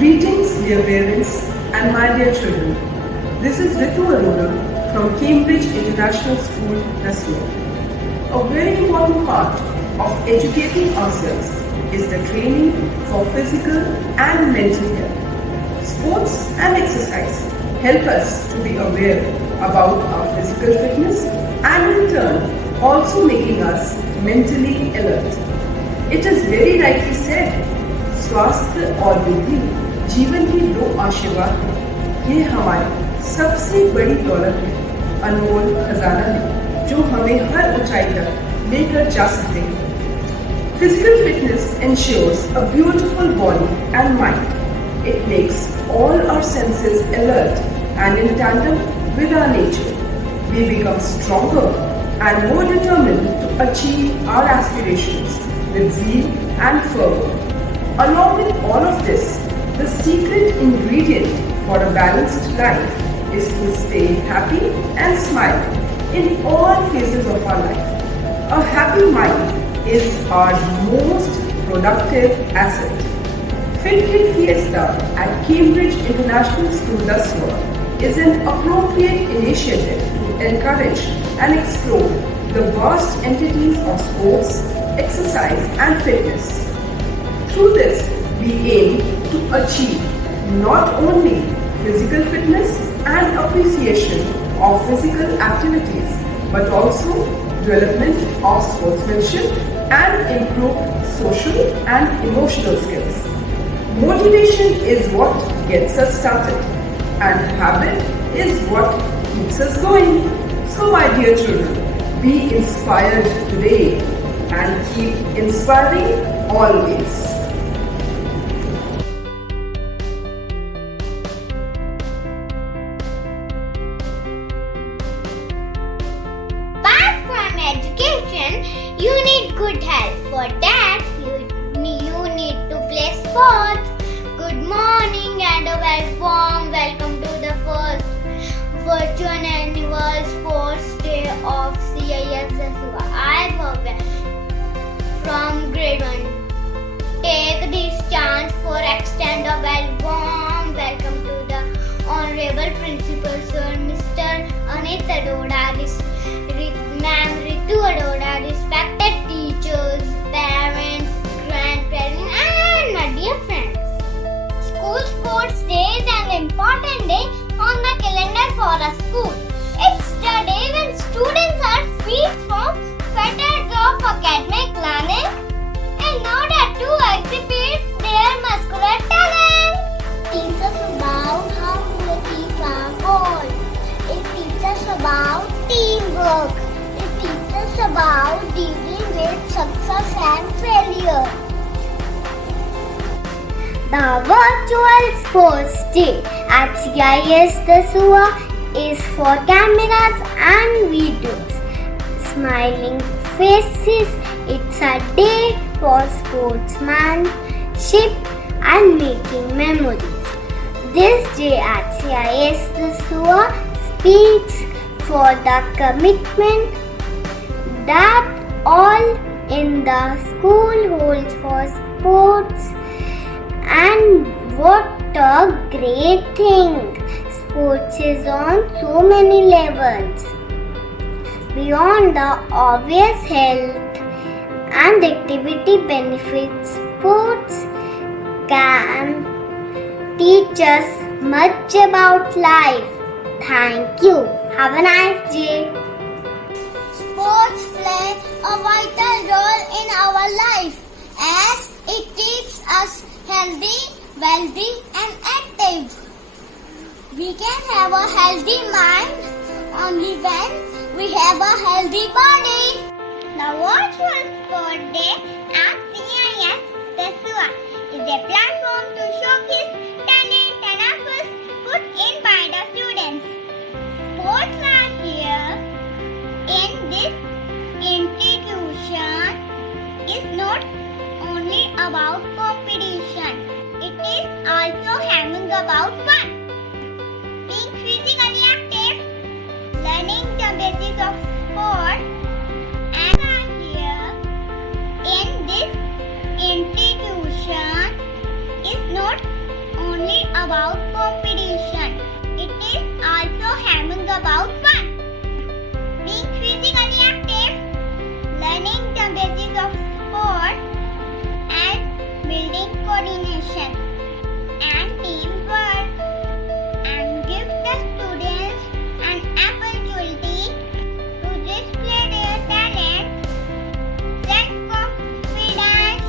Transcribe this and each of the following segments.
Greetings, dear parents and my dear children. This is Ritu Arora from Cambridge International School, Nassau. A very important part of educating ourselves is the training for physical and mental health. Sports and exercise help us to be aware about our physical fitness and in turn also making us mentally alert. It is very rightly said, स्वास्थ्य और बुद्धि जीवन की दो आशीर्वाद हैं। ये हमारी सबसे बड़ी दौलत है, अनमोल खजाना है जो हमें हर ऊंचाई तक लेकर जा सकते हैं। Physical fitness ensures a beautiful body and mind. It makes all our senses alert and in tandem with our nature. We become stronger and more determined to achieve our aspirations with zeal and fervor. Along with all of this, the secret ingredient for a balanced life is to stay happy and smile in all phases of our life. A happy mind is our most productive asset. Fit Kid Fiesta at Cambridge International School, Nassau is an appropriate initiative to encourage and explore the vast entities of sports, exercise and fitness. Through this, we aim to achieve not only physical fitness and appreciation of physical activities, but also development of sportsmanship and improved social and emotional skills. Motivation is what gets us started, and habit is what keeps us going. So, my dear children, be inspired today and keep inspiring always. Education, you need good health. For that, you need to play sports. Good morning and a very warm welcome to the first virtual annual sports day of CIS Zasua. I Bhavya from grade 1 take this chance for extend a very warm welcome to the Honorable Principal Sir Mr. Anit Arora, Ma'am Ritu Arora, respected teachers, parents, grandparents and my dear friends. School Sports Day is an important day on the calendar for a school. It's the day when students are freed from fetters of academic learning in order to exhibit their muscular talent. It teaches us about how to achieve our goals. It teaches us about teamwork. About dealing with success and failure. The virtual sports day at CIS Dasua is for cameras and videos. Smiling faces, it's a day for sportsmanship and making memories. This day at CIS Dasua speaks for the commitment that all in the school holds for sports, and what a great thing! Sports is on so many levels. Beyond the obvious health and activity benefits, sports can teach us much about life. Thank you. Have a nice day. Sports play a vital role in our life as it keeps us healthy, wealthy and active. We can have a healthy mind only when we have a healthy body. The Virtual Sport Day at CIS Dasua is a platform to showcase talent and efforts put in by the students. Sports are here in this institution is not only about competition, it is also having about fun. Being physically active, learning the basics of sport, and are here in this institution is not only about competition. It is also having about fun. Being physically active, learning the basics of sport, and building coordination and teamwork, and give the students an opportunity to display their talent, self-confidence,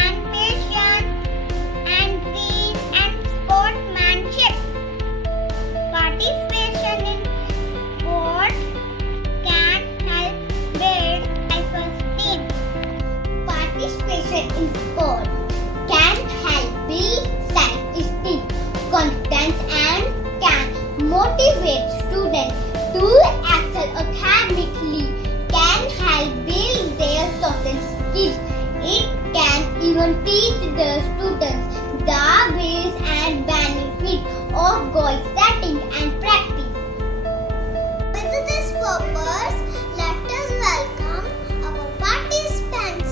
and patience, and zeal and sportsmanship. Participation in sport can help build self-esteem. Participation in sport can help build self-esteem, confidence, and can motivate students to excel academically, can help build their social skills. It can even teach the students the ways and benefits of goal setting and practice. With this purpose, let us welcome our participants.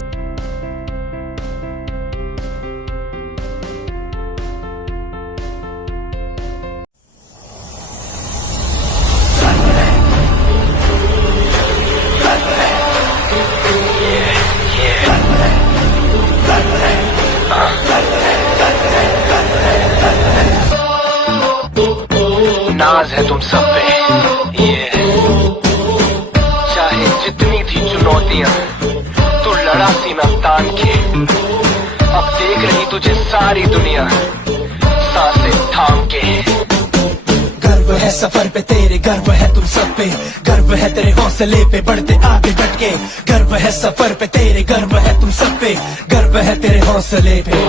नाज है तुम सब पे ये चाहे जितनी थी चुनौतियां तू लड़ा सीना तान के अब देख रही तुझे सारी दुनिया सांसें थाम के गर्व है सफर पे तेरे, गर्व है तुम सब पे, गर्व है तेरे हौसले पे बढ़ते आगे डट के, गर्व है सफर पे तेरे, गर्व है तुम सब पे, गर्व है तेरे हौसले पे।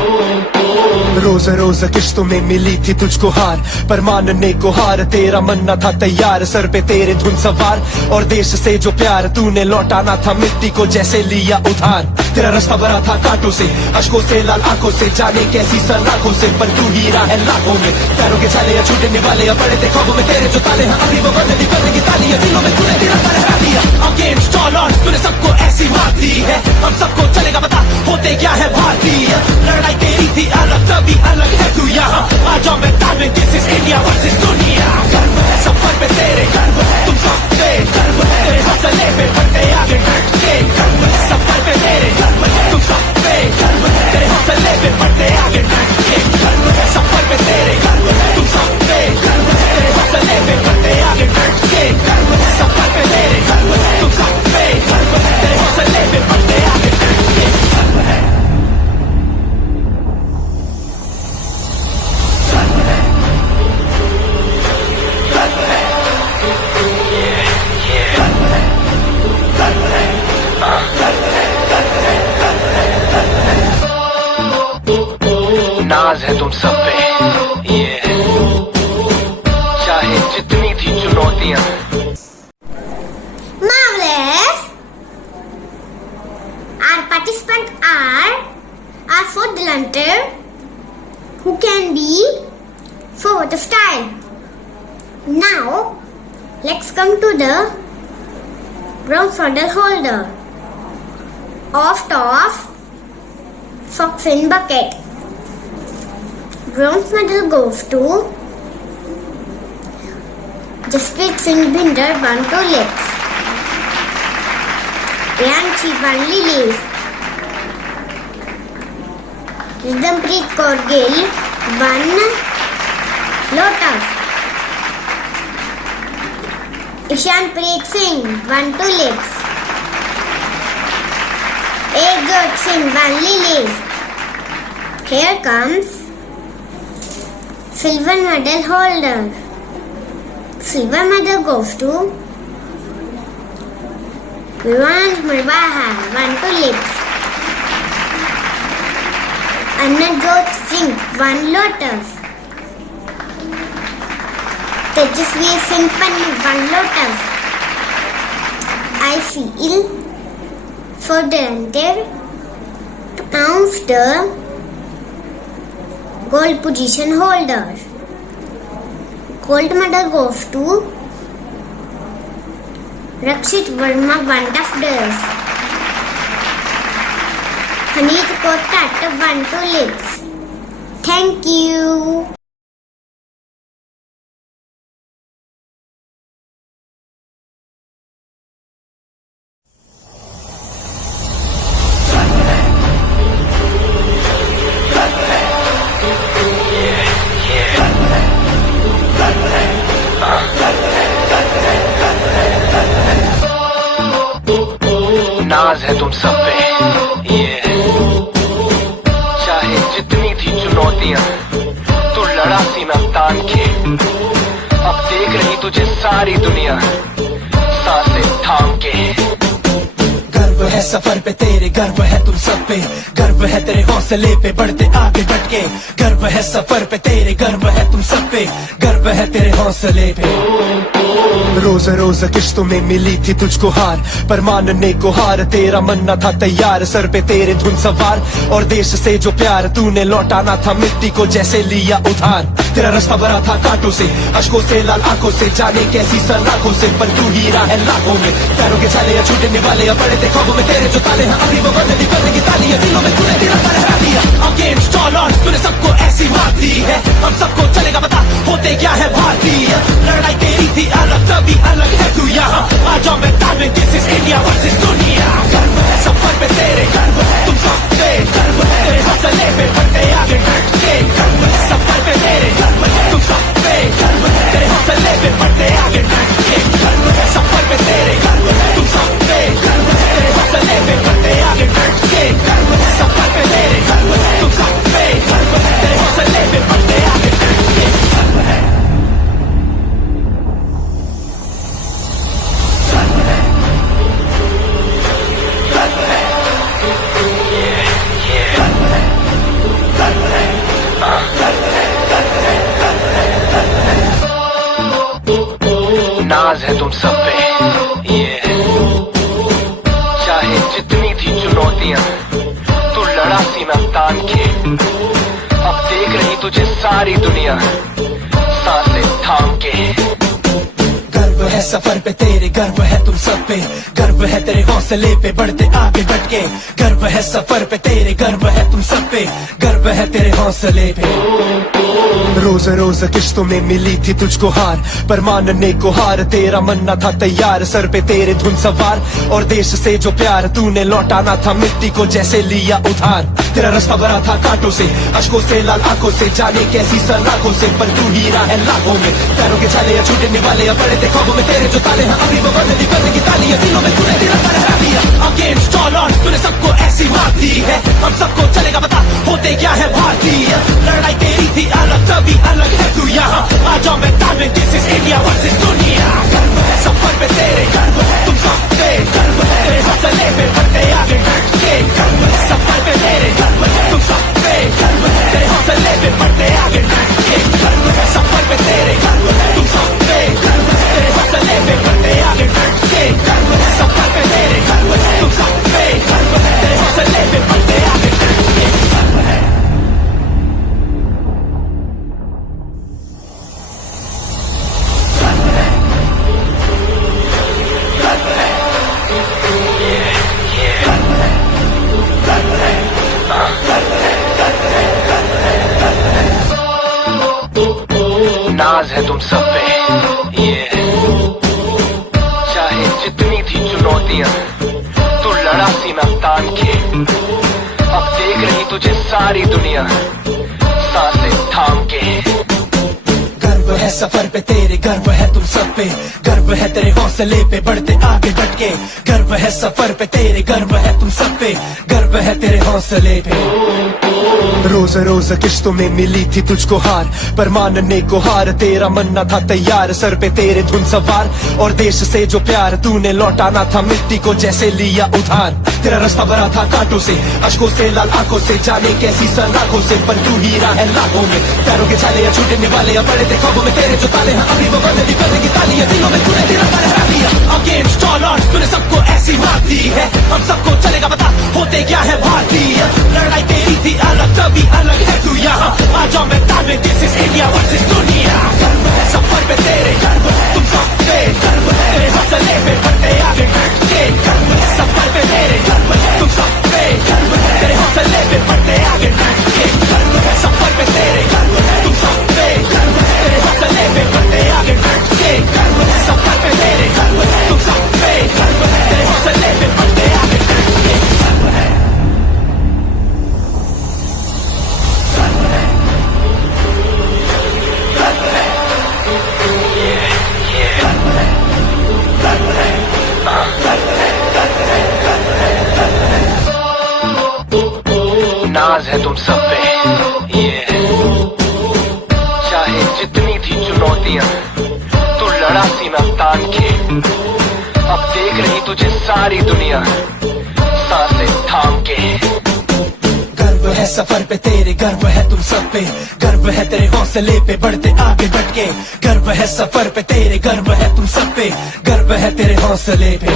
रोज रोज किश्तों में मिली थी तुझको हार, पर मानने को हार तेरा मन न था तैयार, सर पे तेरे धुन सवार और देश से जो प्यार तूने लौटाना था मिट्टी को जैसे लिया उधार। तेरा रास्ता भरा था कांटों से, अश्कों से, लाल आंखों से, जाने कैसी सलाखों से, पर तू हीरा है लाखों में। पैरों के छाले या छूटने वाले या बड़े थे ख्वाबों में तेरे जो ताले हैं, अभी वो बंद करने की ताली है, दिलों में तूने तिरंगा लहरा दिया। अगेंस्ट ऑल ऑड्स तूने सबको ऐसी मात दी है, हम सबको चलेगा बता होते क्या है भारतीय। लड़ाई तेरी थी अलग तभी अलग है तू यहाँ, आ जाओ मैदान में, दिस इज इंडिया वर्सेस दुनिया। गर्व है सफर पे तेरे, गर्व है तुम सब पे, गर्व है तेरे हौसले पे बढ़ते आगे डट के, गर्व है सफर पे तेरे, गर्व है तुम सब पे, गर्व है तेरे हौसले पे बढ़ते आगे डट के, गर्व है सफर पे तेरे, गर्व है तुम सब पे, गर्व है तेरे हौसले पे बढ़ते आगे डट के, गर्व है सफर पे तेरे, गर्व है तुम सब पे, गर्व है तेरे हौसले पे बढ़ते आगे डट के, गर्व है। नाज है तुम सब पे ये चाहे जितनी थी चुनौतियां। Marvelous! Our participants are so talented who can be forward of style. Now, let's come to the bronze medal holder of toss fox in bucket. Bronze medal goes to Jasprit Singh Bhinder, 1 tulips. Priyanshi, 1 lilies. Ridhampreet Kaur Gill, 1 lotus. Ishanpreet Singh, 1 tulips. Ajot Singh, 1 lilies. Here comes silver medal holder. Silver medal goes to Vivansh Marwaha, 1 tulips. Anajot Singh, 1 lotus. Tejasvi Singh Pannu, 1 lotus. I feel so talented to announce the gold position holder. Gold medal goes to Rakshit Verma, 1 tufters. Haneet Kotat, 1 tulips. Thank you. तुम सब पे चाहे जितनी थी चुनौतियां तू लड़ा सीना तान के। अब देख रही तुझे सारी दुनिया सांसें थाम के। गर्व है सफर पे तेरे, गर्व है तुम सब पे, गर्व है तेरे हौसले पे बढ़ते आगे डट के। गर्व है सफर पे तेरे, गर्व है तुम सब पे, गर्व है तेरे हौसले पे। रोज रोज किश्तों में मिली थी तुझको हार, पर मानने को हार तेरा मन न था तैयार। सर पे तेरे धुन सवार और देश से जो प्यार तूने लौटाना था मिट्टी को जैसे लिया उधार। तेरा रास्ता भरा था कांटों से, अश्कों से, लाल आंखों से, जाने कैसी सलाखों से, पर तू हीरा है लाखों में। पैरों के छाले या छूटने वाले या बड़े थे ख्वाबों में तेरे जो ताले हैं, अभी वो बंद करने की ताली है, दिलों में तूने तिरंगा लहरा दिया। अगेंस्ट ऑल ऑड्स तूने सबको ऐसी मात दी है, हम सबको चलेगा बता होते क्या है भारतीय। लड़ाई तेरी थी अलग तभी अलग है तू यहाँ, आ जाओ मैदान में, दिस इज इंडिया वर्सेस दुनिया। गर्व है सफर पे तेरे, गर्व है तुम सब पे, गर्व है तेरे हौसले पे बढ़ते आगे डट के। गर्व है सफर पे तेरे, गर्व है तुम सब पे, गर्व है तेरे हौसले पे बढ़ते आगे डट के। गर्व है सफर पे तेरे, गर्व है तुम सब पे, गर्व है तेरे हौसले पे बढ़ते आगे डट के। गर्व है सफर पे तेरे, गर्व है तुम सब पे, गर्व है तेरे हौसले पे बढ़ते आगे डट के। गर्व है नाज है तुम सब पे चाहे जितनी थी चुनौतियां तू लड़ा सीना तान के। अब देख रही तुझे सारी दुनिया सांसें थाम के। गर्व है सफर पे तेरे, गर्व है तुम सब पे, गर्व है तेरे हौसले पे बढ़ते आगे डट के। गर्व है सफर पे तेरे, गर्व है तुम सब पे, गर्व है तेरे हौसले पे। रोज रोज किश्तों में मिली थी तुझको हार, पर मानने को हार तेरा मन न था तैयार। सर पे तेरे धुन सवार और देश से जो प्यार तूने लौटाना था मिट्टी को जैसे लिया उधार। तेरा रास्ता भरा था कांटों से, अश्कों से, लाल आंखों से, जाने कैसी सलाखों से, पर तू हीरा है लाखों में। पैरों के छाले या छूटने वाले या बड़े थे ख्वाबों में तेरे जो ताले हैं, अभी वो बंद करने की ताली है, दिलों में तूने तिरंगा लहरा दिया। अगेंस्ट ऑल ऑड्स तूने सबको ऐसी मात दी है, हम सबको चलेगा बता होते क्या है भारतीय। लड़ाई तेरी थी अलग तभी अलग है तू यहाँ, आ जाओ मैदान में, दिस इज इंडिया वर्सेस दुनिया। गर्व है सफर पे तेरे, गर्व है तुम सब पे, गर्व है तेरे हौसले पे बढ़ते आगे डट के। गर्व है सफर पे तेरे, गर्व है तुम सब पे, गर्व है तेरे हौसले पे बढ़ते आगे डट के। गर्व है सफर पे तेरे, गर्व है तुम सब पे, गर्व है तेरे हौसले पे बढ़ते आगे डट के। गर्व है सफर पे तेरे, गर्व है तुम सब पे, गर्व है तेरे हौसले पे बढ़ते आगे डट के। गर्व है नाज है तुम सब पे चाहे जितनी थी चुनौतियां तू लड़ा सीना तान के। अब देख रही तुझे सारी दुनिया सांसें थाम के। गर्व है सफर पे तेरे, गर्व है तुम सब पे, गर्व है तेरे हौसले पे बढ़ते आगे डट के। गर्व है सफर पे तेरे, गर्व है तुम सब पे, गर्व है तेरे हौसले पे। रोज रोज किश्तों में मिली थी तुझको हार, पर मानने को हार तेरा मन न था तैयार। सर पे तेरे धुन सवार और देश से जो प्यार तूने लौटाना था मिट्टी को जैसे लिया उधार। तेरा रास्ता भरा था कांटों से, अश्कों से, लाल आंखों से, जाने कैसी सलाखों से, पर तू हीरा है लाखों में। पैरों के छाले या छूटने वाले या बड़े थे ख्वाबों में तेरे जो ताले हैं, अभी वो बंद करने की ताली है, दिलों में तूने तिरंगा लहरा दिया। अगेंस्ट ऑल ऑड्स तूने सबको ऐसी मात दी है, हम सबको चलेगा बता होते क्या है भारतीय। लड़ाई तेरी थी अलग तभी अलग है तू यहाँ, आ जाओ मैदान में, दिस इज इंडिया वर्सेस दुनिया। गर्व है सफर पे तेरे, गर्व है तुम सब पे, गर्व है तेरे हौसले पे बढ़ते आगे डट के। गर्व है सफर पे तेरे, गर्व है तुम सब पे, गर्व है तेरे हौसले पे बढ़ते आगे डट के। गर्व है सफर पे तेरे, गर्व है तुम सब पे, गर्व है तेरे हौसले पे बढ़ते आगे डट के। गर्व है सफर पे तेरे, गर्व है तुम सब पे, गर्व है तेरे हौसले पे बढ़ते आगे डट के। गर्व है है तुम सब पे ये चाहे जितनी थी चुनौतियां तू लड़ा सीना तान के अब देख रही तुझे सारी दुनिया सांसें थाम के गर्व है सफर पे तेरे, गर्व है तुम सब पे, गर्व है तेरे हौसले पे बढ़ते आगे बढ़ के, गर्व है सफर पे तेरे, गर्व है तुम सब पे, गर्व है तेरे हौसले पे।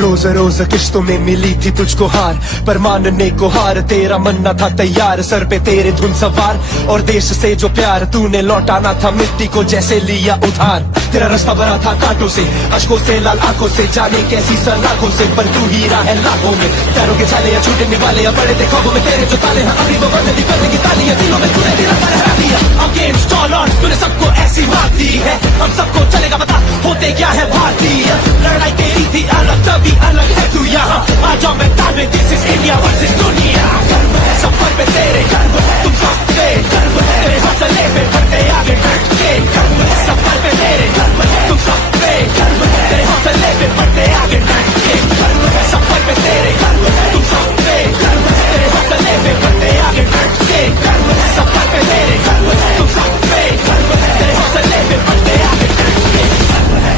रोज रोज किश्तों में मिली थी तुझको हार, पर मानने को हार तेरा मन न था तैयार, सर पे तेरे धुन सवार और देश से जो प्यार तूने लौटाना था मिट्टी को जैसे लिया उधार। तेरा रास्ता भरा था कांटों से, अश्कों से, लाल आंखों से, जाने कैसी सलाखों से, पर तू हीरा है लाखों में। पैरों के छाले या छूटने वाले या बड़े ख्वाबों में तेरे जो ताले हैं, अभी वो बंद करने की तालियां दिलों में तूने तिरंगा लहरा दिया। Against all odds तूने सबको ऐसी मात दी है, हम सबको चलेगा पता होते क्या है भारतीय। लड़ाई तेरी थी अलग तभी अलग है तू यहाँ, आ जाओ मैदान में, दिस इज इंडिया वर्सेस दुनिया। गर्व है सफर पे तेरे, गर्व है तुम सब पे, गर्व है तेरे हौसले पे बढ़ते आगे डट के, गर्व है सफर पे तेरे, गर्व है तुम सब पे, गर्व है तेरे हौसले पे बढ़ते आगे डट के, गर्व है सफर पे तेरे, गर्व है तुम सब पे, गर्व है तेरे हौसले पे बढ़ते आगे डट के, गर्व है सफर पे तेरे, गर्व है तुम सब पे, गर्व है तेरे हौसले पे बढ़ते आगे डट के, गर्व है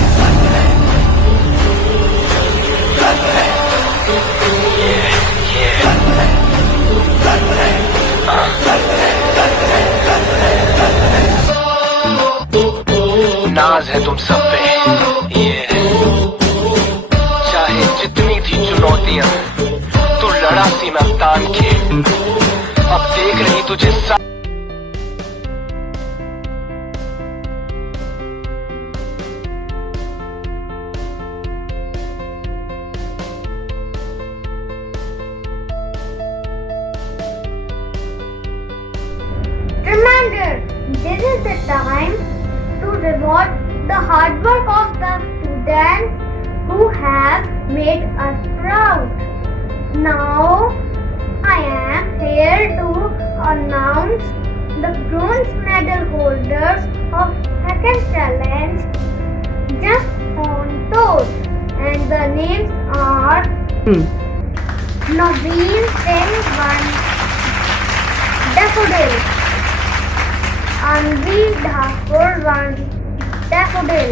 नाज है तुम सब पे ये चाहे जितनी थी चुनौतियां तू लड़ा सीना तान के अब देख रही तुझे Reminder, this is the time to reward the hard work of the students who have made us proud. Now, I am here to announce the bronze medal holders of second challenge just on toes, and the names are Naveen Singh won Daffodil, Anvi Thakur won Daffodil,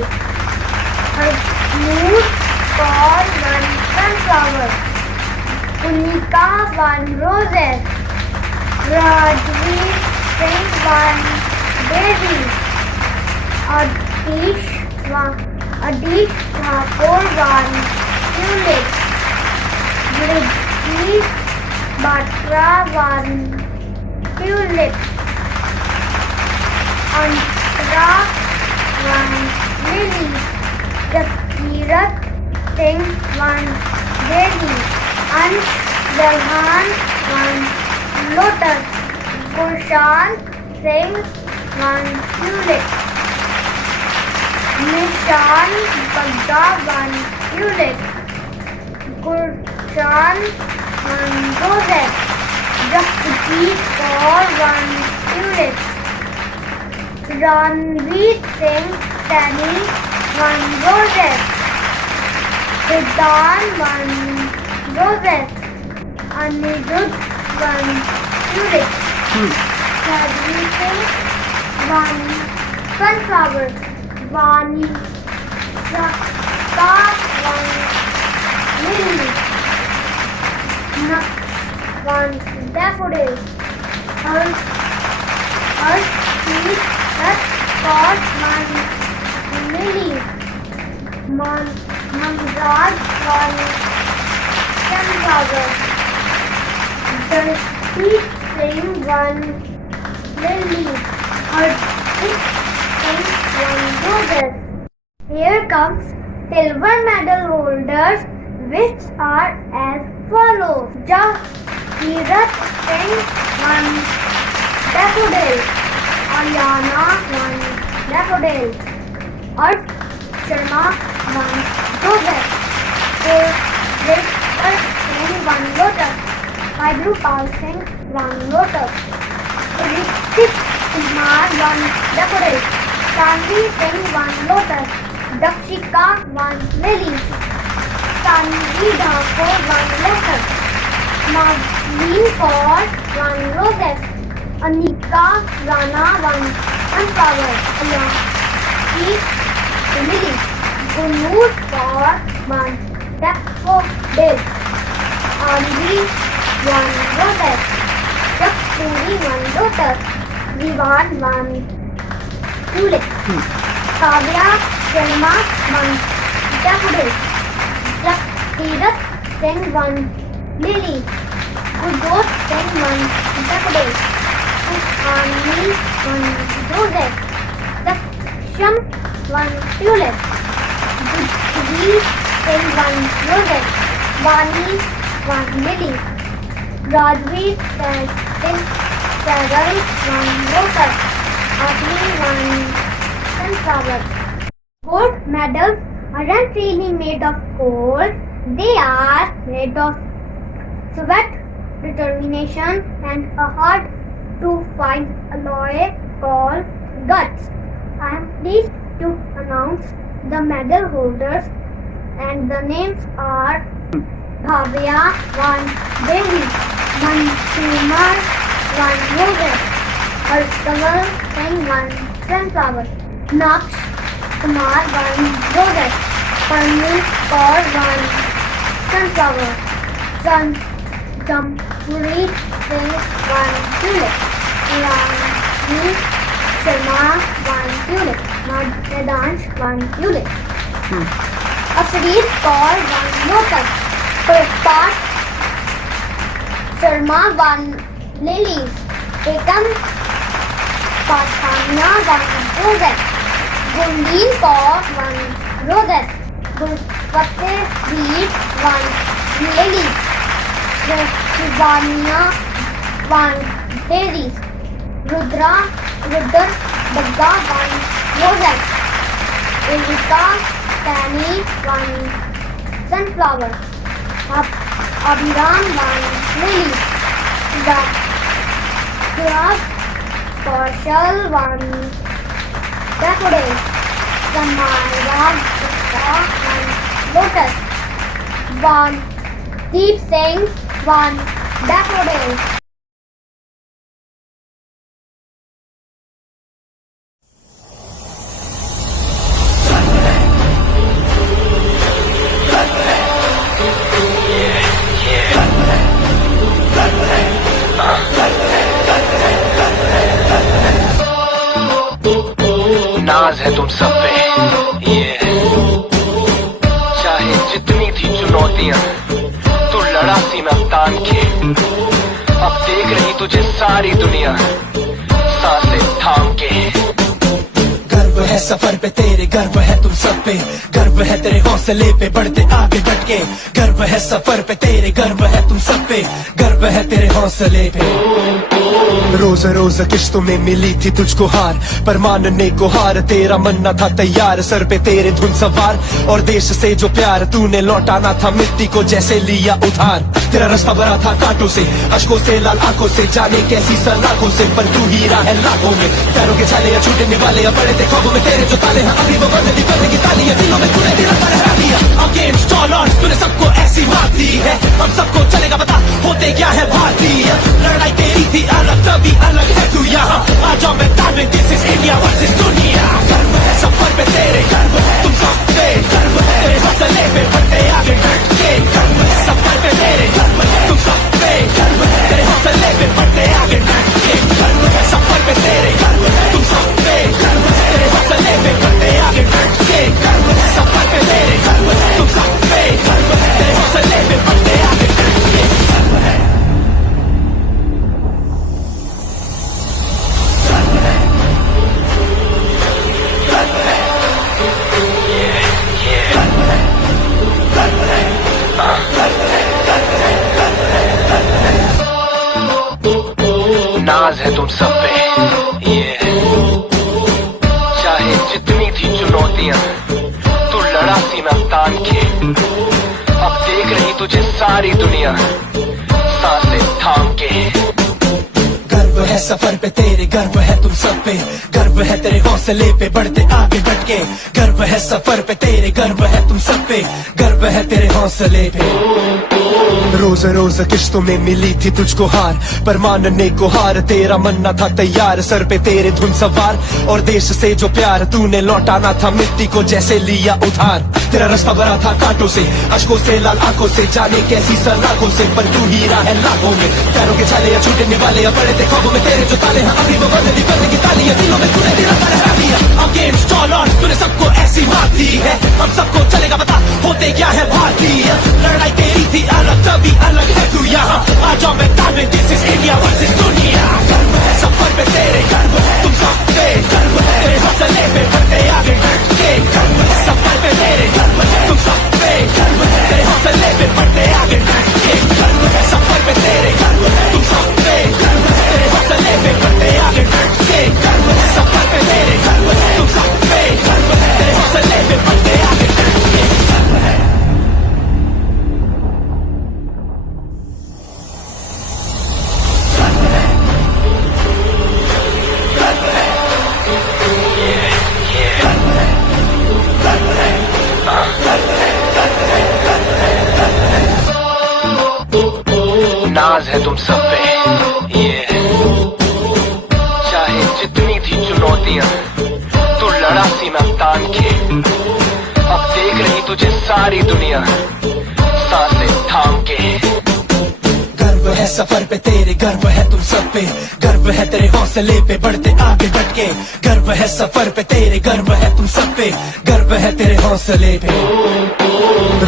Harmood Kaur won Sunflower, Punika won Roses, Rajveer Singh won Daisy, Adish Thakur won Tulip, Brijit Batra won Tulip, Antara won Lily, Jaskirat Singh won Daisy, Ansh Dalhan won Lotus, Gulshan Singh won Tulip, Nishan Bagda won Tulip, Gulshan won Roses, Jaspreet Kaur won Tulip, Ranveer Singh Sani won Roses, Siddhan won Roses, Anirudh won Tulip, Sadhvi Singh won Sunflower, Vani Sakta won Lily, Naksh won Daffodil, Harshpreet Kaur won Lily, Manraj won Sunflower, Jaspreet Singh won Lily, Harshpreet Singh won Roses. Here comes silver medal holders, which are as follows: Jaskirat Singh won Daffodil, Ayana won Daffodil, Arf Sharma won Roses, Gurpreet Singh won Lotus, Vaidrupal Singh won Lotus, Ritik Kumar won Daffodil, Tanvi Singh won Lotus, Dakshika won Lily, Tanvi Thakur won Lotus, Naveen Kaur 1 roses. Anika Rana 1 sunflower. Keep Emily. Gunur for 1 daffodil. Arvi 1 roses. Puri 1 lotus. Vivan 1 tulip. Kavya Sharma 1 daffodil. Tirath Singh 1 lily. Gurjot Singh 1 daffodil. Anil 1 roses. Saksham 1 tulip. Gujjeet Singh 1 roses. Vani 1 lily. Rajveer Singh Saral 1 lotus. Agni 1 sunflower. Gold medals aren't really made of gold. They are made of sweat, determination, and a hard to find alloy called guts. I am pleased to announce the medal holders, and the names are Bhavya 1 Devi, Manchumar 1 roses, Arsaval Singh 1 sunflower, Naksh Kumar 1 roses, Parmit Kaur 1 sunflower, Jampreet Singh 1 tulip, Rani Sharma 1 tulip, Nadansh 1 tulip, Afreet Kaur 1 lotus, Prasad Sharma 1 lilies, Ekam Pathania 1 roses, Gundin Kaur 1 roses, Gurpate Reed 1 lilies, Shivania 1 daisies, Rudra Bagga 1 roses, Erika Tani 1 sunflower, Abhiram 1 lily, Raj Kaushal 1 daffodil, Samara Gupta 1 lotus, Deep Singh 1 daffodil. नाज है तुम सब पे ये चाहे जितनी थी चुनौतियां तू लड़ा सीना तान के अब देख रही तुझे सारी दुनिया सांसें थाम के गर्व है सफर पे तेरे, गर्व है तुम सब पे, गर्व है तेरे हौसले पे बढ़ते आगे डट के, गर्व है सफर पे तेरे, गर्व है तुम सब पे, गर्व है तेरे हौसले पे। रोज रोज किश्तों में मिली थी तुझको हार, पर मानने को हार तेरा मन न था तैयार, सर पे तेरे धुन सवार और देश से जो प्यार तूने लौटाना था मिट्टी को जैसे लिया उधार। तेरा रास्ता भरा था कांटों से, अश्कों से, लाल आंखों से, जाने कैसी सलाखों से, पर तू हीरा है लाखों में। पैरों के छाले या छूटने वाले या बड़े थे ख्वाबों में तेरे जो ताले हैं, अभी वो बंदगी करने की तालियां दिलों में तूने तिरंगा लहरा दिया। अगेंस्ट ऑल ऑड्स तूने सबको ऐसी मात दी है, हम सबको चलेगा बता होते क्या है भारतीय। लड़ाई तेरी थी अलग तभी अलग है तू यहाँ, आ जाओ मैदान में, दिस इज इंडिया वर्सेस दुनिया। गर्व है सफर पे तेरे, गर्व है तुम सब पे, गर्व है तेरे हौसले पे बढ़ते आगे डट के, गर्व है सफर पे तेरे, गर्व है तुम सब पे, गर्व है तेरे हौसले पे बढ़ते आगे डट के, गर्व है सफर पे तेरे, गर्व है तुम सब पे, गर्व है तेरे हौसले पे बढ़ते आगे डट के, गर्व है सफर पे तेरे, गर्व है तुम सब पे, गर्व है तेरे हौसले पे बढ़ते आगे डट के, गर्व है। नाज है तुम सब पे ये चाहे जितनी थी चुनौतियां तू लड़ा सीना तान के अब देख रही तुझे सारी दुनिया सांसें थाम के। गर्व है है सफर पे तेरे, गर्व है तुम सब पे, गर्व है तेरे हौसले पे, बढ़ते आगे डट के। गर्व है सफर पे तेरे, गर्व है तुम सब पे, गर्व है तेरे हौसले पे। रोज रोज किश्तों में मिली थी तुझको हार, पर मानने को हार तेरा मन न था तैयार। सर पे तेरे धुन सवार और देश से जो प्यार तूने लौटाना था मिट्टी को जैसे लिया उधार। तेरा रास्ता भरा था कांटों से, अश्कों से, लाल आंखों से, जाने कैसी सलाखों से, पर तू हीरा है लाखों में। पैरों के छाले या छूटने वाले या बड़े थे ख्वाबों में तेरे जो ताले हैं, अभी वो बंद नहीं करने की तालियां दिलों में तूने तेरा लहरा दिया। अगेंस्ट ऑल ऑड्स तूने सबको ऐसी मात दी है, हम सबको चलेगा पता होते क्या है भारतीय। लड़ाई तेरी थी अलग तभी अलग है तू यहाँ, आ जाओ मैदान में, दिस इज इंडिया वर्सेस दुनिया। गर्व है सफर पे तेरे, गर्व है तुम सब पे, गर्व है तेरे हौसले पे, बढ़ते आगे डट के। गर्व है सफर पे तेरे, गर्व है तुम सब पे, गर्व है तेरे हौसले पे, बढ़ते आगे डट के। गर्व है सफर पे तेरे, गर्व है तुम सब पे, गर्व है तेरे हौसले पे, बढ़ते आगे डट के। गर्व है सफर पे तेरे, गर्व है तुम सब पे, गर्व है तेरे हौसले पे, बढ़ते आगे डट के। नाज है तुम सब पे, ये चाहे जितनी थी चुनौतियां तू लड़ा सीना तान के। अब देख रही तुझे सारी दुनिया सांसें थाम के। गर्व है सफर पे तेरे, गर्व है तुम सब पे, गर्व है तेरे हौसले पे, बढ़ते आगे डट के। गर्व है सफर पे तेरे, गर्व है तुम सब पे, गर्व है तेरे हौसले पे।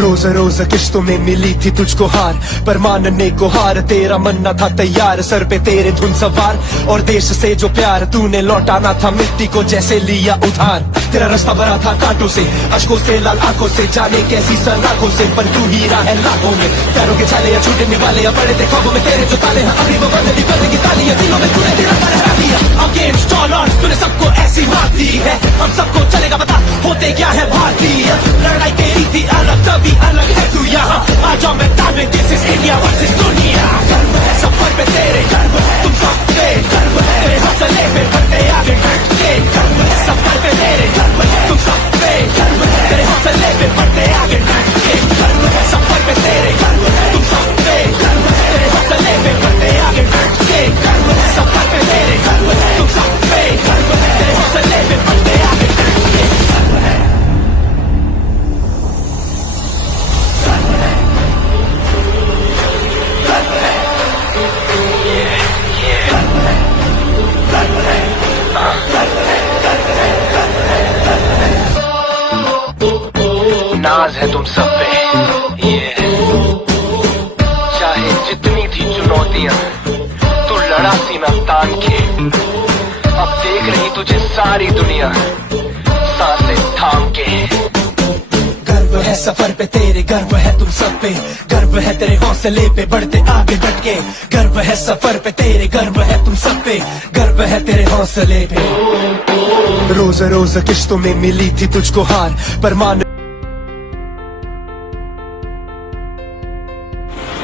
रोज रोज किश्तों में मिली थी तुझको हार, पर मानने को हार तेरा मन न था तैयार। सर पे तेरे धुन सवार और देश से जो प्यार तूने लौटाना था मिट्टी को जैसे लिया उधार। तेरा रास्ता भरा था कांटों से, अश्कों से, लाल आंखों से, जाने कैसी सलाखों से, पर तू हीरा है लाखों में। पैरों के छाले या छूटने वाले या बड़े थे ख्वाबों में तेरे जो ताले हैं, अभी वो बंद नहीं करने की तालियां दिलों में तूने तेरा लहरा दिया। अगेंस्ट ऑल ऑड्स तूने सबको ऐसी मात दी है, हम सबको चलेगा पता होते क्या है भारतीय। लड़ाई तेरी थी अलग तभी अलग है तू यहाँ, आ जाओ मैदान में, दिस इज इंडिया वर्सेस दुनिया। गर्व है सफर पे तेरे, गर्व है तुम सब पे, गर्व है तेरे हौसले पे, बढ़ते आगे डट के। गर्व है सफर पे तेरे, गर्व है तुम सब पे, गर्व है तेरे हौसले पे, बढ़ते आगे डट के। गर्व है सफर पे तेरे, गर्व है तुम सब पे, गर्व है तेरे हौसले पे, बढ़ते आगे डट के। गर्व है सफर पे तेरे, गर्व है तुम सब पे, गर्व है तेरे हौसले पे, बढ़ते आगे डट के। नाज है तुम सब पे, ये चाहे जितनी थी चुनौतियां तू लड़ा सीना तान के। अब देख रही तुझे सारी दुनिया सांसें थाम के। गर्व है सफर पे तेरे, गर्व है तुम सब पे, गर्व है तेरे हौसले पे, बढ़ते आगे डट के। गर्व है सफर पे तेरे, गर्व है तुम सब पे, गर्व है तेरे हौसले पे। रोज रोज किश्तों में मिली थी तुझको हार, पर मान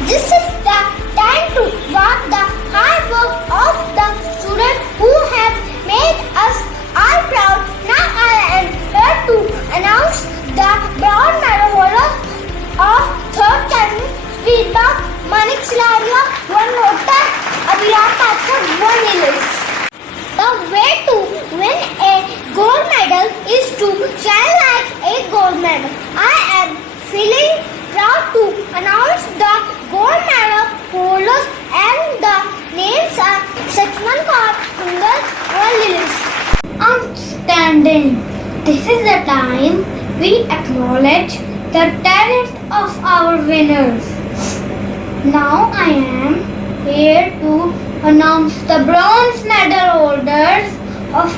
This is the time to mark the hard work of the students who have made us all proud. Now I am here to announce the brown medal holders of third category: Speedbug, Manik Silaria, 1 Motor, Abhiram Pathak, 1 Lilies. The way to win a gold medal is to shine like a gold medal. I am feeling proud to announce the gold medal holders, and the names are Sachman Kaur, Kungal, and Lilies. Outstanding! This is the time we acknowledge the talent of our winners. Now I am here to announce the bronze medal holders of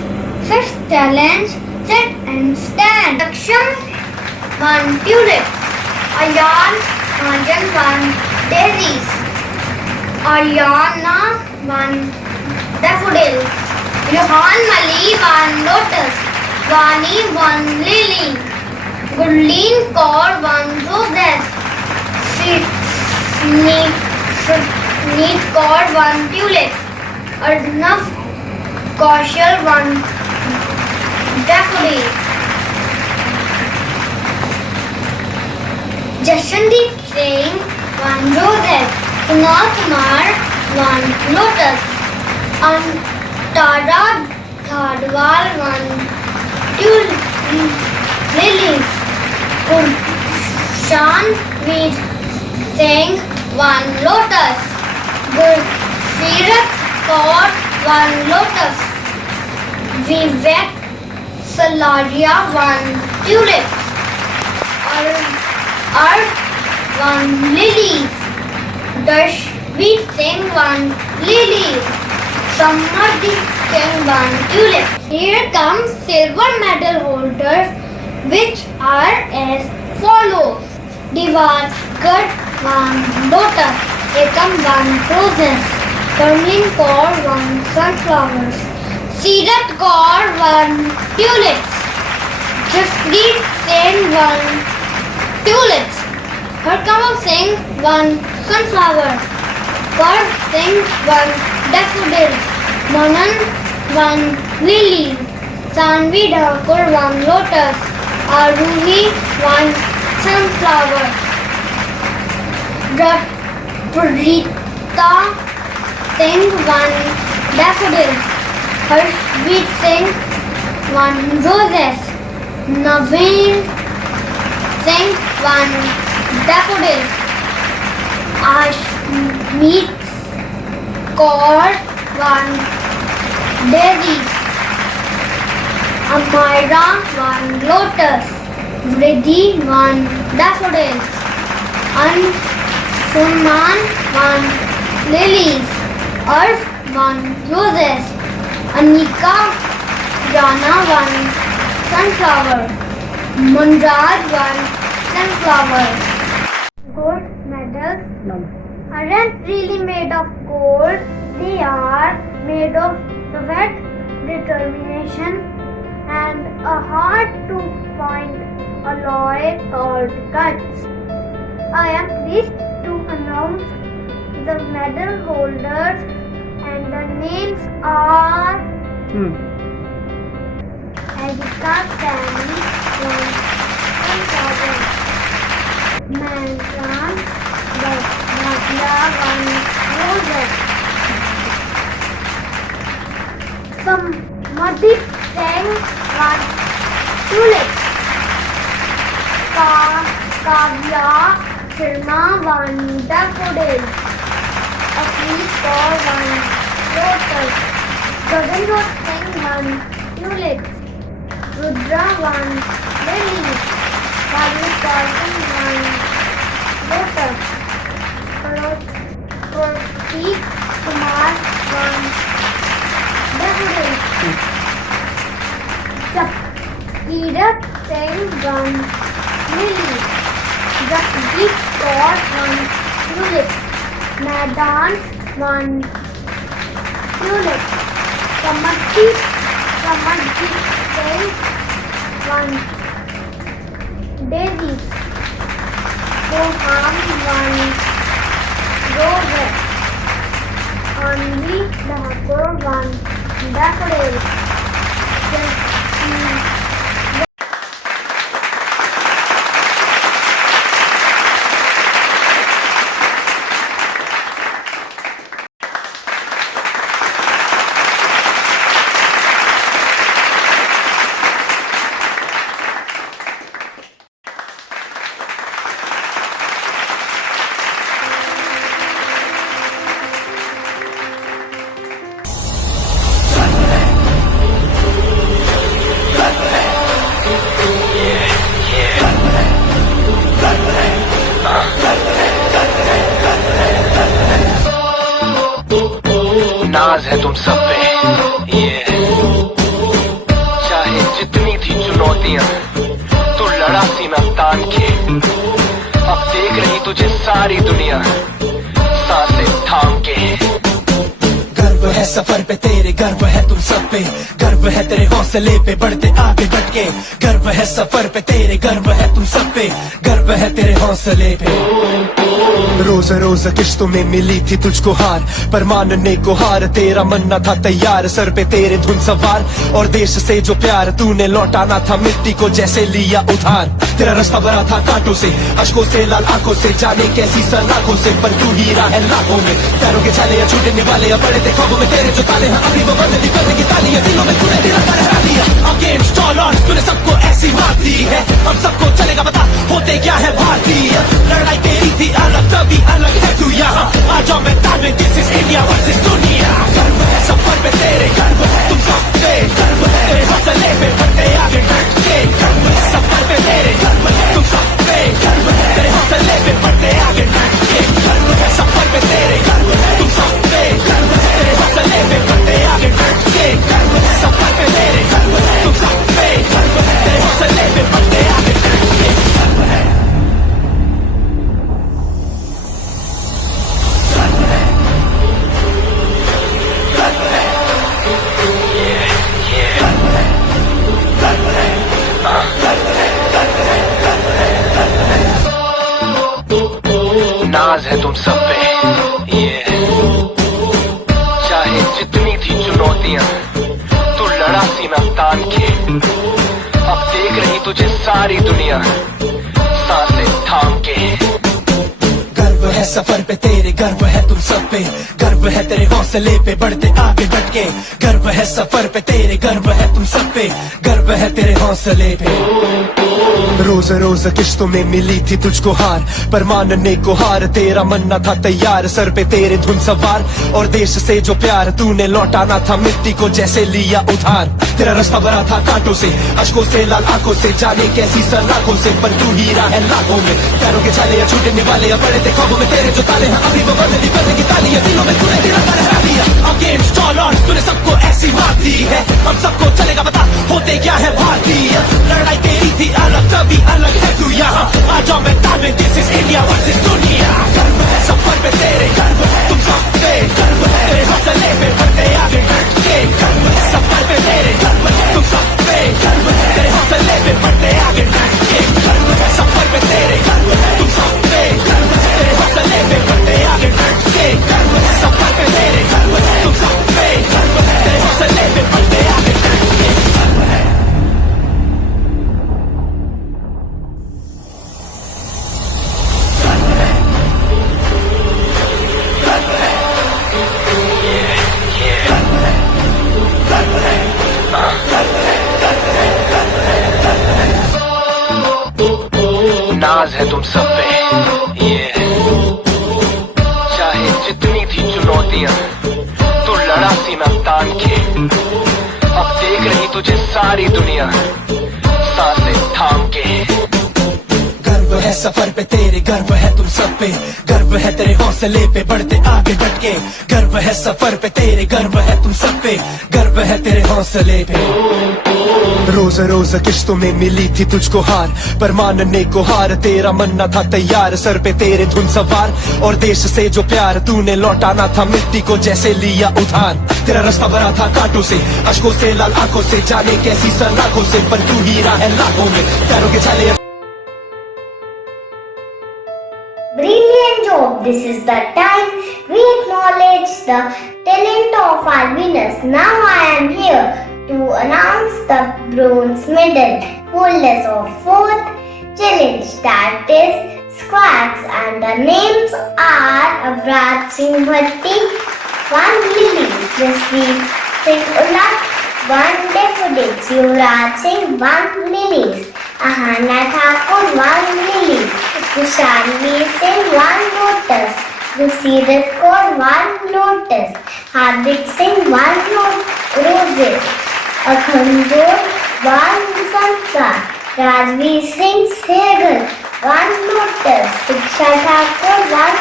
5th challenge. Set and stand. Action 1 Tulip, Ayan Majan 1 Daisies, Ariana 1 Daffodils, Johan Mali 1 Lotus, Vani 1 Lily, Gurleen Kaur 1 Roses, Neat Kaur 1 Tulip, Arnav Kaushal won daffodils. Jashandeep Singh won roses. Kunal Kumar won lotus. Antara Thadwal won lilies. Shanveer Singh won lotus. Gursirat Kaur won lotus. Vivek Salaria won tulips. Arth won lilies. Dashveer Singh won lilies. Samardeep Singh won tulips. Here come silver medal holders, which are as follows. Divakar won lotus. Ekam won roses. Karmeen Kaur won sunflowers. Sirat Kaur won tulips. Jaspreet Singh won tulips. Harkamal Singh won sunflower. Par Singh won daffodils. Manan won lily. Sanvi Thakur won lotus. Aruhi won sunflower. Prita Singh won daffodils. Harshveer Singh won roses. Naveen Singh won daffodils. Ashmeet Kaur won daisies. Amira won lotus. Vriddhi won daffodils. Anshuman won lilies. Arf won roses. Anika Rana won sunflower. Munraj won sunflower. Gold medals aren't really made of gold. They are made of sweat, determination, and a hard to find alloy called guts. I am pleased to announce the medal holders, and the names are Erika Stanley won 10,000. Mansan Bhatia won roses. Samadip Singh won tulips. Kavya Sharma won daffodils. Afreet Kaur won lotus. Gaganjot Singh won tulips. Rudra won lilies. Violet Carson won lotus. Prateek Kumar won daffodils. Kirat Singh won lilies. Jaspreet Kaur won tulips. Madan won tulips. Samardeep Singh won daisies. Soham won roses. Anvi Thakur won daffodils. नाज है तुम सब पे चाहे जितनी थी चुनौतियां तू लड़ा सीना तान के अब देख रही तुझे सारी दुनिया सांसें थाम के गर्व है सफर पे तेरे गर्व है तुम सब पे गर्व है तेरे हौसले पे बढ़ते आगे डट के गर्व है सफर पे तेरे गर्व है तुम सब पे गर्व है तेरे हौसले पे रोज रोज किश्तों में मिली थी तुझको हार, पर मानने को हार तेरा मन न था तैयार। सर पे तेरे धुन सवार और देश से जो प्यार तूने लौटाना था मिट्टी को जैसे लिया उधार। तेरा रास्ता भरा था कांटों से, अश्कों से, लाल आंखों से, जाने कैसी सलाखों से, पर तू हीरा है लाखों में। पैरों के छाले या छूटने वाले या बड़े थे ख्वाबों में तेरे जो ताले हैं, अभी वो बदली करने की ताली है, दिलों में तूने तिरंगा लहरा दिया। अगेन स्टॉल ऑन, तूने सबको ऐसी मार दी है, हम सबको चलेगा बता होते क्या है भारतीय। लड़ाई तेरी थी अलग तभी अलग है तू यहाँ, आ जाओ मैदान में, दिस इज इंडिया वर्सेस दुनिया। गर्व है सफर पे तेरे, गर्व है तुम सब पे, गर्व है तेरे हौसले पे बढ़ते आगे डट के। गर्व है सफर पे तेरे, गर्व है तुम सब पे, गर्व है तेरे हौसले पे बढ़ते आगे डट के। गर्व है सफर पे तेरे, गर्व है तुम सब पे, गर्व है तेरे हौसले पे बढ़ते आगे डट के। गर्व है सफर पे तेरे, गर्व है तुम सब पे, गर्व है तेरे हौसले पे बढ़ते आगे डट के। गर्व है नाज है तुम सब पे, ये चाहे जितनी थी चुनौतियां तू लड़ा सीना तान के। अब देख रही तुझे सारी दुनिया सांसें थाम के। गर्व है सफर पे तेरे, गर्व है तुम सब पे, गर्व है तेरे हौसले पे बढ़ते आगे डट के। गर्व है सफर पे तेरे, गर्व है तुम सब पे, गर्व है तेरे हौसले पे। रोज रोज किश्तों में मिली थी तुझको हार, पर मानने को हार तेरा मन न था तैयार। सर पे तेरे धुन सवार और देश से जो प्यार तूने लौटाना था मिट्टी को जैसे लिया उधार। तेरा रास्ता भरा था कांटों से, अश्कों से, लाल आंखों से, जाने कैसी सलाखों से, पर तू हीरा है लाखों में। पैरों के छाले या छूटने वाले या बड़े थे ख्वाबों में तेरे जो ताले हैं, अभी वो बदली करने की ताली है, दिलों में तूने तिरंगा लहरा दिया। अगेन स्टॉल ऑन, तूने सबको ऐसी मार दी है, हम सबको चलेगा बता होते क्या है भारतीय। लड़ाई तेरी थी अलग तभी अलग है तू यहाँ, आ जाओ मैदान में, दिस इज इंडिया वर्सेस दुनिया। गर्व है सफर पे तेरे, गर्व है तुम सब पे, गर्व है तेरे हौसले पे बढ़ते आगे डट के। गर्व है सफर पे तेरे, गर्व है तुम सब पे, गर्व है तेरे हौसले पे बढ़ते आगे डट के। गर्व है सफर पे तेरे, गर्व है तुम सब पे, गर्व है तेरे हौसले पे बढ़ते आगे डट के। गर्व है सफर पे तेरे, गर्व है तुम सब पे, गर्व है तेरे हौसले पे बढ़ते आगे डट के। गर्व है नाज है तुम सब पे, ये चाहे जितनी थी चुनौतियां तू लड़ा सीना तान के। अब देख रही तुझे सारी दुनिया सांसें थाम के। गर्व है सफर पे तेरे, गर्व है तुम सब पे, गर्व है तेरे हौसले पे बढ़ते आगे डट के। गर्व है सफर पे तेरे, गर्व है तुम सब पे, गर्व है तेरे हौसले पे। रोज रोज किश्तों में मिली थी तुझको हार, पर मानने को हार तेरा मन न था तैयार। सर पे तेरे धुन सवार और देश से जो प्यार तूने लौटाना था मिट्टी को जैसे लिया उधार। तेरा रास्ता भरा था कांटों से, अश्कों से, लाल आंखों से, जाने कैसी सलाखों से, पर तू हीरा है लाखों में। पैरों के छाले Brilliant job. This is the time we acknowledge the talent of our winners. Now I am here to announce the bronze medal holders of fourth challenge, that is squats, and the names are Avraj Singh Bhatti, 1 Lilies, Jaspreet Singh Ulat, 1 Daffodils, Yuvraj Singh, 1 Lilies, Ahana Thakur, 1 Lilies, Kushanvi Singh, 1 Lotus, Gusirat Kaur, 1 Lotus, Hardik Singh, 1 Roses, Akhanjor, 1 Sunflower, Rajveer Singh Sehgal, 1 Lotus, Shiksha Thakur, 1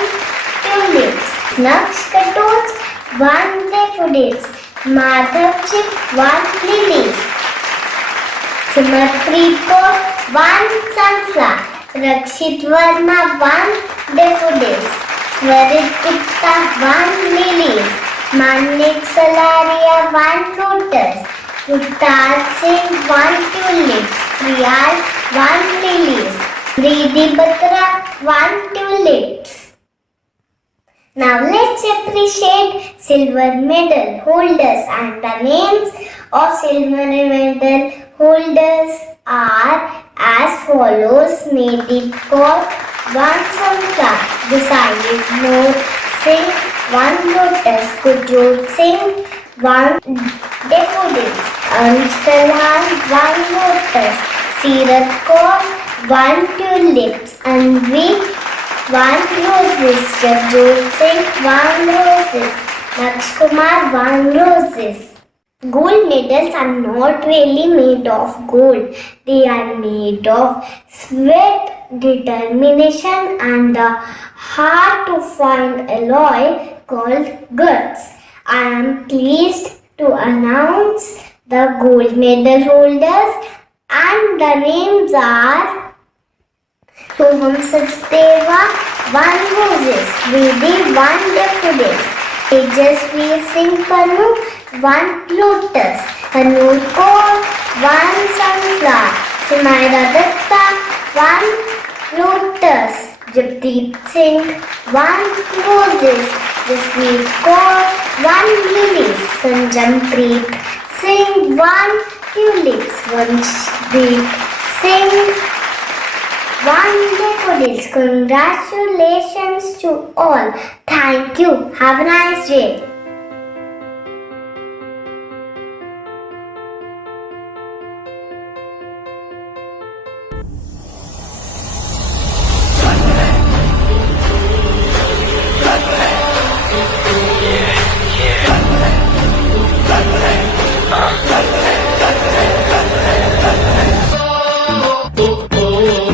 Tulips, Naksh Katoch, 1 Daffodils, Madhav Chip, 1 Lilies, Simarpreet Kaur, 1 Sunflower, Rakshit Verma, 1 Daffodils, Swarit Gupta, 1 Lilies, Manik Salaria, 1 Lotus, Gurtaj Singh, 1 Tulips, Priyal, 1 Lilies, Ridi Batra, 1 Tulips, Now let's appreciate silver medal holders, and the names of silver medal holders are as follows: Native Kaur, 1 sunflower; Decided Noor Singh, 1 lotus; Gurjot Singh, 1 daffodils; Ansh Talhan, 1 lotus; Sirat Kaur, 1 tulips; Anvi, 1 roses; Jagjot Singh, 1 roses; Naksh Kumar, 1 roses. Gold medals are not really made of gold. They are made of sweat, determination, and the hard-to-find alloy called guts. I am pleased to announce the gold medal holders, and the names are Soham Sachdeva, 1 roses; Vidi, 1 daffodils; Tejasvi Singh Pannu, 1 lotus; Hanoor Kaur, 1 sunflower; Sumaira Datta, 1 lotus; Japdeep Singh, 1 roses; Jasmeet Kaur, 1 lilies; Sanjampreet Singh, 1 tulips; Vanshdeep Singh, 1 daffodils. Congratulations to all. Thank you. Have a nice day.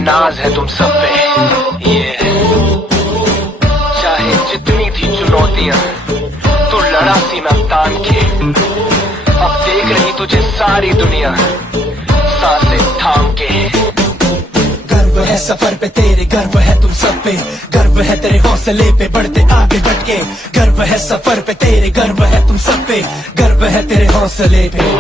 नाज है तुम सब पे, ये चाहे जितनी थी चुनौतियां, तू लड़ा सीना तान के। अब देख रही तुझे सारी दुनिया सांसें थाम के। गर्व है सफर पे तेरे, गर्व है तुम सब पे, गर्व है तेरे हौसले पे बढ़ते आगे डट के। गर्व है सफर पे तेरे, गर्व है तुम सब पे, गर्व है तेरे हौसले पे।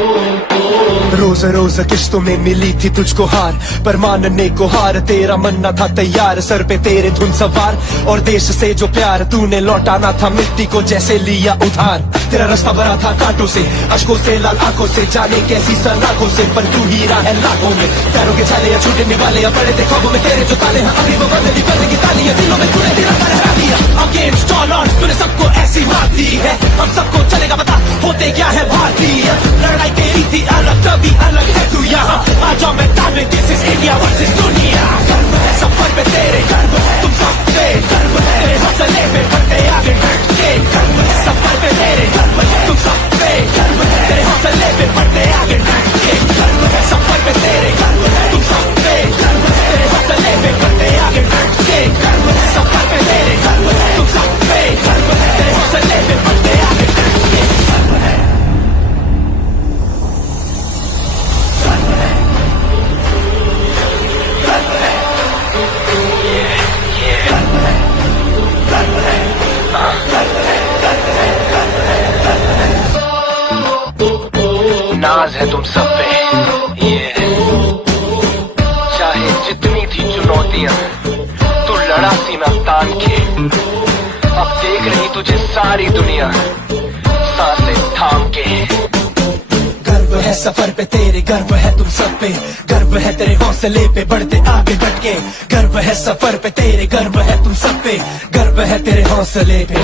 रोज रोज किश्तों में मिली थी तुझको हार, पर मानने को हार तेरा मन न था तैयार। सर पे तेरे धुन सवार और देश से जो प्यार तूने लौटाना था मिट्टी को जैसे लिया उधार। तेरा रास्ता भरा था कांटों से, अश्कों से, लाल आंखों से, जाने कैसी सलाखों से, पर तू हीरा है लाखों में। पैरों के छाले या छूटे निवाले या पड़े थे ख्वाबों में तेरे जो ताले हैं, अभी वो बंद करने की तालियां दिलों में तूने तिरंगा लहरा दिया। अगेंस्ट ऑल ऑड्स तूने सबको ऐसी मात दी है, हम सबको चलेगा बता होते क्या है भारतीय। लड़ाई तेरी थी अलग तभी अलग है तू यहाँ, आ जाओ मैदान में, दिस इज इंडिया वर्सेस दुनिया। गर्व है सफर पे तेरे, गर्व है तुम सब पे, गर्व है तेरे हौसले पे बढ़ते आगे डट के। गर्व है सफर पे तेरे, गर्व है तुम सब पे, गर्व है तेरे हौसले पे बढ़ते आगे डट के। गर्व है सफर पे तेरे, गर्व है तुम सब पे, गर्व है तेरे हौसले पे बढ़ते आगे डट के। गर्व है सफर पे तेरे, गर्व है तुम सब पे, गर्व है तेरे हौसले पे बढ़ते आगे डट के। गर्व है नाज है तुम सब पे, ये चाहे जितनी थी चुनौतियां, तू लड़ा सीना तान के। अब देख रही तुझे सारी दुनिया सांसें थाम के। गर्व है सफर पे तेरे, गर्व है तुम सब पे, गर्व है तेरे हौसले पे बढ़ते आगे डट के। गर्व है सफर पे तेरे, गर्व है तुम सब पे, गर्व है तेरे हौसले पे।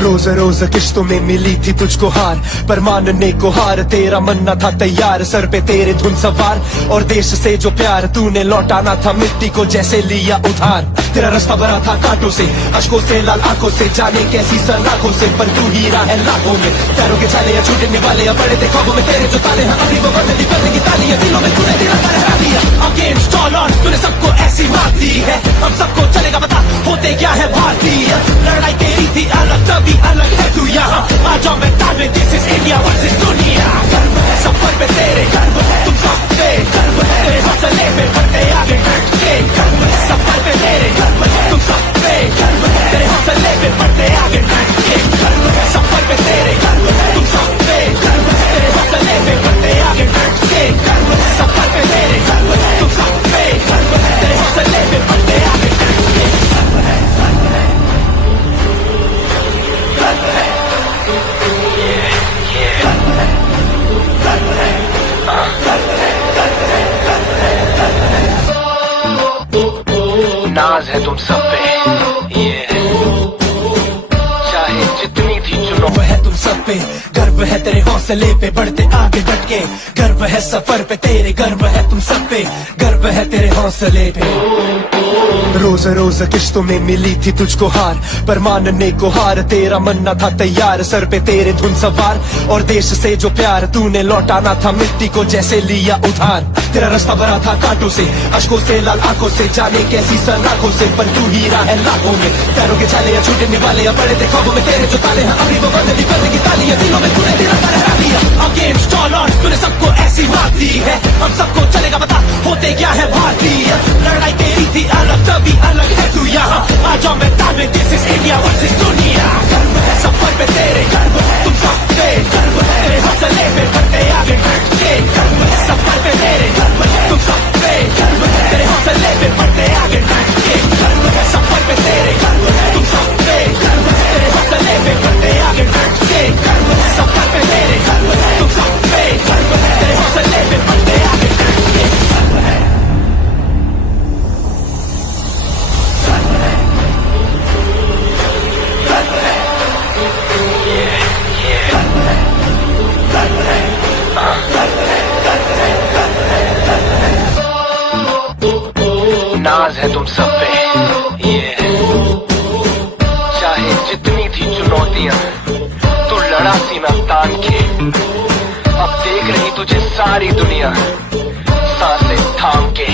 रोज रोज किश्तों में मिली थी तुझको हार, पर मानने को हार तेरा मन न था तैयार। सर पे तेरे धुन सवार और देश से जो प्यार तूने लौटाना था मिट्टी को जैसे लिया उधार। तेरा रास्ता भरा था कांटों से, अश्कों से, लाल आंखों से, जाने कैसी सलाखों से, पर तू हीरा है लाखों में। पैरों के छाले या छूटे निवाले या पड़े थे ख्वाबों में तेरे जो ताले हैं, अभी वो बंद करने की तालियां दिलों में तूने तिरंगा लहरा दिया। अगेंस्ट ऑल ऑड्स तूने सबको ऐसी मात दी है, हम सबको चलेगा बता होते क्या है भारतीय। लड़ाई तेरी थी अलग तभी अलग है तू यहाँ, आ जाओ मैदान में, दिस इज इंडिया वर्सेस दुनिया। गर्व है सफर पे तेरे, गर्व है तुम सब पे, गर्व है तेरे हौसले पे बढ़ते आगे डट के। गर्व है सफर पे तेरे, गर्व है तुम सब पे, गर्व है तेरे हौसले पे बढ़ते आगे डट के। गर्व है सफर पे तेरे, गर्व है तुम सब पे, गर्व है तेरे हौसले पे बढ़ते आगे डट के। गर्व है सफर पे तेरे, गर्व है तुम सब पे, गर्व है तेरे हौसले नाज है तुम सब पे, ये चाहे जितनी थी चुनौती। गर्व है तुम सब पे, गर्व है तेरे हौसले पे, बढ़ते आगे डट के। गर्व है सफर पे तेरे, गर्व है तुम सब पे, गर्व है तेरे हौसले पे। रोज रोज किश्तों में मिली थी तुझको हार, पर मानने को हार तेरा मनना था तैयार। सर पे तेरे धुन सवार और देश से जो प्यार तूने लौटाना था मिट्टी को जैसे लिया उधार। तेरा रास्ता भरा था कांटों से, अश्कों से, लाल आंखों से, जाने कैसी सलाखों से, पर तू हीरा है लाखों में। पैरों के छाले या छूटने वाले या बड़े थे ख्वाबों में तेरे जो ताले हैं, अभी वो बंद भी करने की तालियां दिलों में तूने तेरा लहरा दिया। अगेंस्ट स्टॉल ऑन तूने सबको ऐसी बात दी है, हम सबको चलेगा बता होते क्या है भारतीय। लड़ाई तेरी थी अलग तभी अलग है तू यहाँ, आ जाओ मैदान में, दिस इज इंडिया वर्सेस दुनिया। गर्व है सफर पे तेरे, गर्व है तुम सब पे, गर्व है तेरे हौसले पे, बढ़ते आगे डट के। गर्व है सफर पे तेरे, गर्व है तुम सब पे, गर्व है तेरे हौसले पे, बढ़ते आगे डट के। गर्व है सफर पे तेरे, गर्व है तुम सब पे, गर्व है तेरे हौसले पे, बढ़ते आगे डट के। गर्व है सफर पे तेरे, गर्व है तुम सब पे, गर्व है तेरे हौसले पे, बढ़ते आगे डट के। गर्व है नाज है तुम सब पे, ये चाहे जितनी थी चुनौतियां तू लड़ा सीना तान के। अब देख रही तुझे सारी दुनिया सांसें थाम के।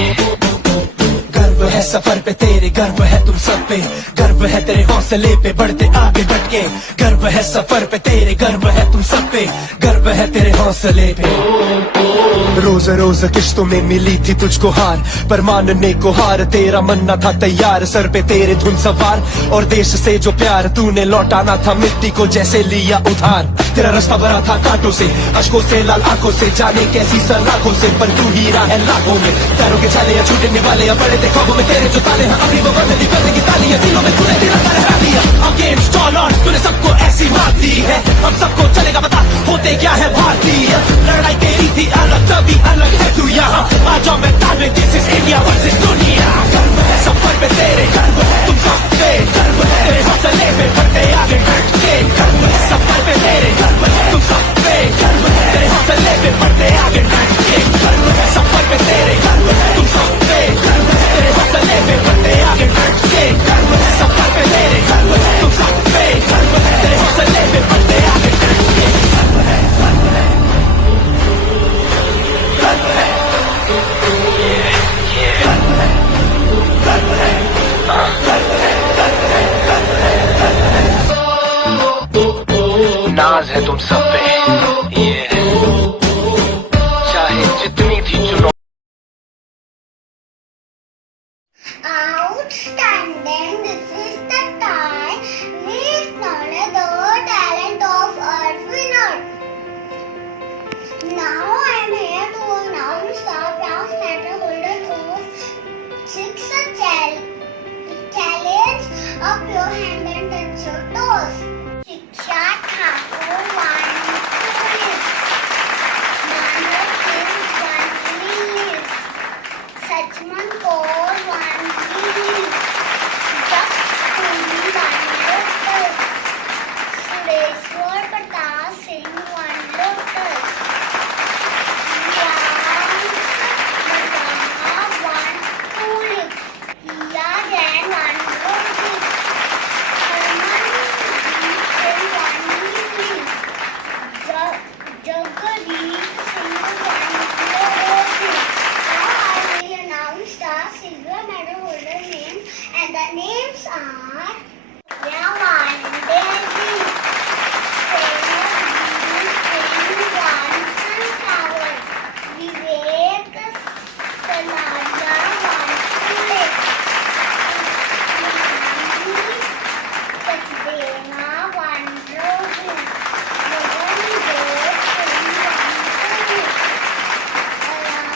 गर्व है सफर पे तेरे, गर्व है तुम सब पे, गर्व है तेरे हौसले पे, बढ़ते आगे डट के। गर्व है सफर पे तेरे, गर्व है तुम सब पे, गर्व है तेरे हौसले पे। रोज रोज किश्तों में मिली थी तुझको हार, पर मानने को हार तेरा मनना था तैयार। सर पे तेरे धुन सवार और देश से जो प्यार तूने लौटाना था मिट्टी को जैसे लिया उधार। तेरा रास्ता भरा था कांटों से, अश्कों से, लाल आंखों से, जाने कैसी सलाखों से, पर तू हीरा है लाखों में। पैरों के छाले या छूटने वाले या बड़े थे ख्वाबों में तेरे जो ताले हैं, अभी वो बंद भी करने की तालियां दिलों में तूने तेरा लहरा दिया। अगेंस्ट स्टॉल ऑन तूने सबको ऐसी बात दी है, हम सबको चलेगा बता होते क्या है भारतीय। लड़ाई तेरी थी अलग तभी अलग है तू यहाँ, आ जाओ मैदान में, दिस इज इंडिया वर्सेस दुनिया। गर्व है सफर पे तेरे, गर्व है तुम सब पे, गर्व है तेरे हौसले पे, बढ़ते आगे डट के। गर्व है सफर पे तेरे, गर्व है तुम सब पे, गर्व है तेरे हौसले पे, बढ़ते आगे डट के। गर्व है सफर पे तेरे, गर्व है तुम सब पे, गर्व है तेरे हौसले पे, बढ़ते आगे डट के। गर्व है सफर पे तेरे, गर्व है तुम सब पे, गर्व है तेरे हौसले पे, बढ़ते आगे डट के। गर्व है, गर्व है, गर्व है, गर्व है, गर्व है, गर्व है, गर्व है, गर्व है, गर्व है। नाज है तुम सब पे, ये चाहे जितनी थी चुनौती। Outstanding, this is the time we acknowledge the talent of our winner. Now I am here to announce the bronze medal holder of 6th challenge. Up your hand and touch your toes. Shiksha Thakur won 2 lists. Manav Singh won 3 lists. Sachman Kaur won 3 lists. Jack Puri won Lotus. Sureshwar Pratap Singh won Lotus. Yams Madana won 2 lists. Hiya Jain won 1 list. Harmanpreet Singh won 3 lists. Jagdeep Singh won 4 lists. Now I will announce the silver medal holder names, and the names are Yaman Devi, Singh won Sunflower, Vivek Salaja won Tulip, Sachdena won Roses, Mohanjot Singh won Tulip, Ayan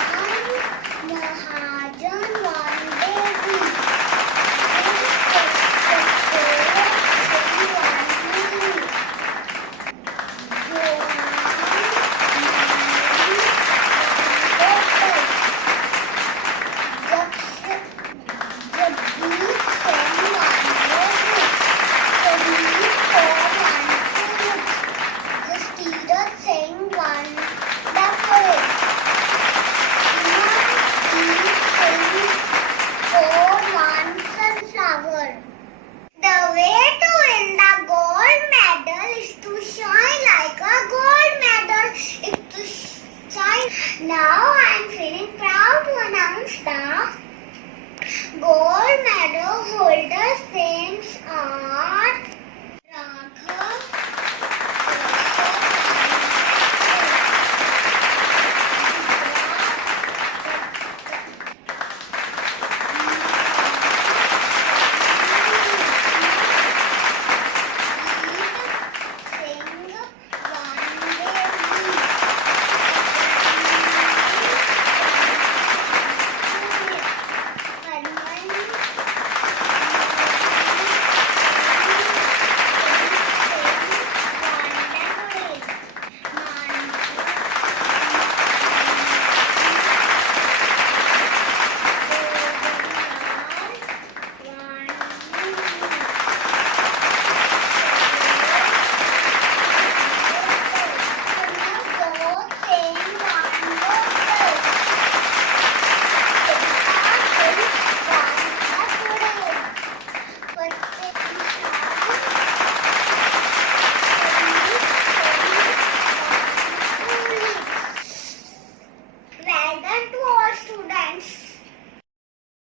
Mahajan won Daisy, holders' names are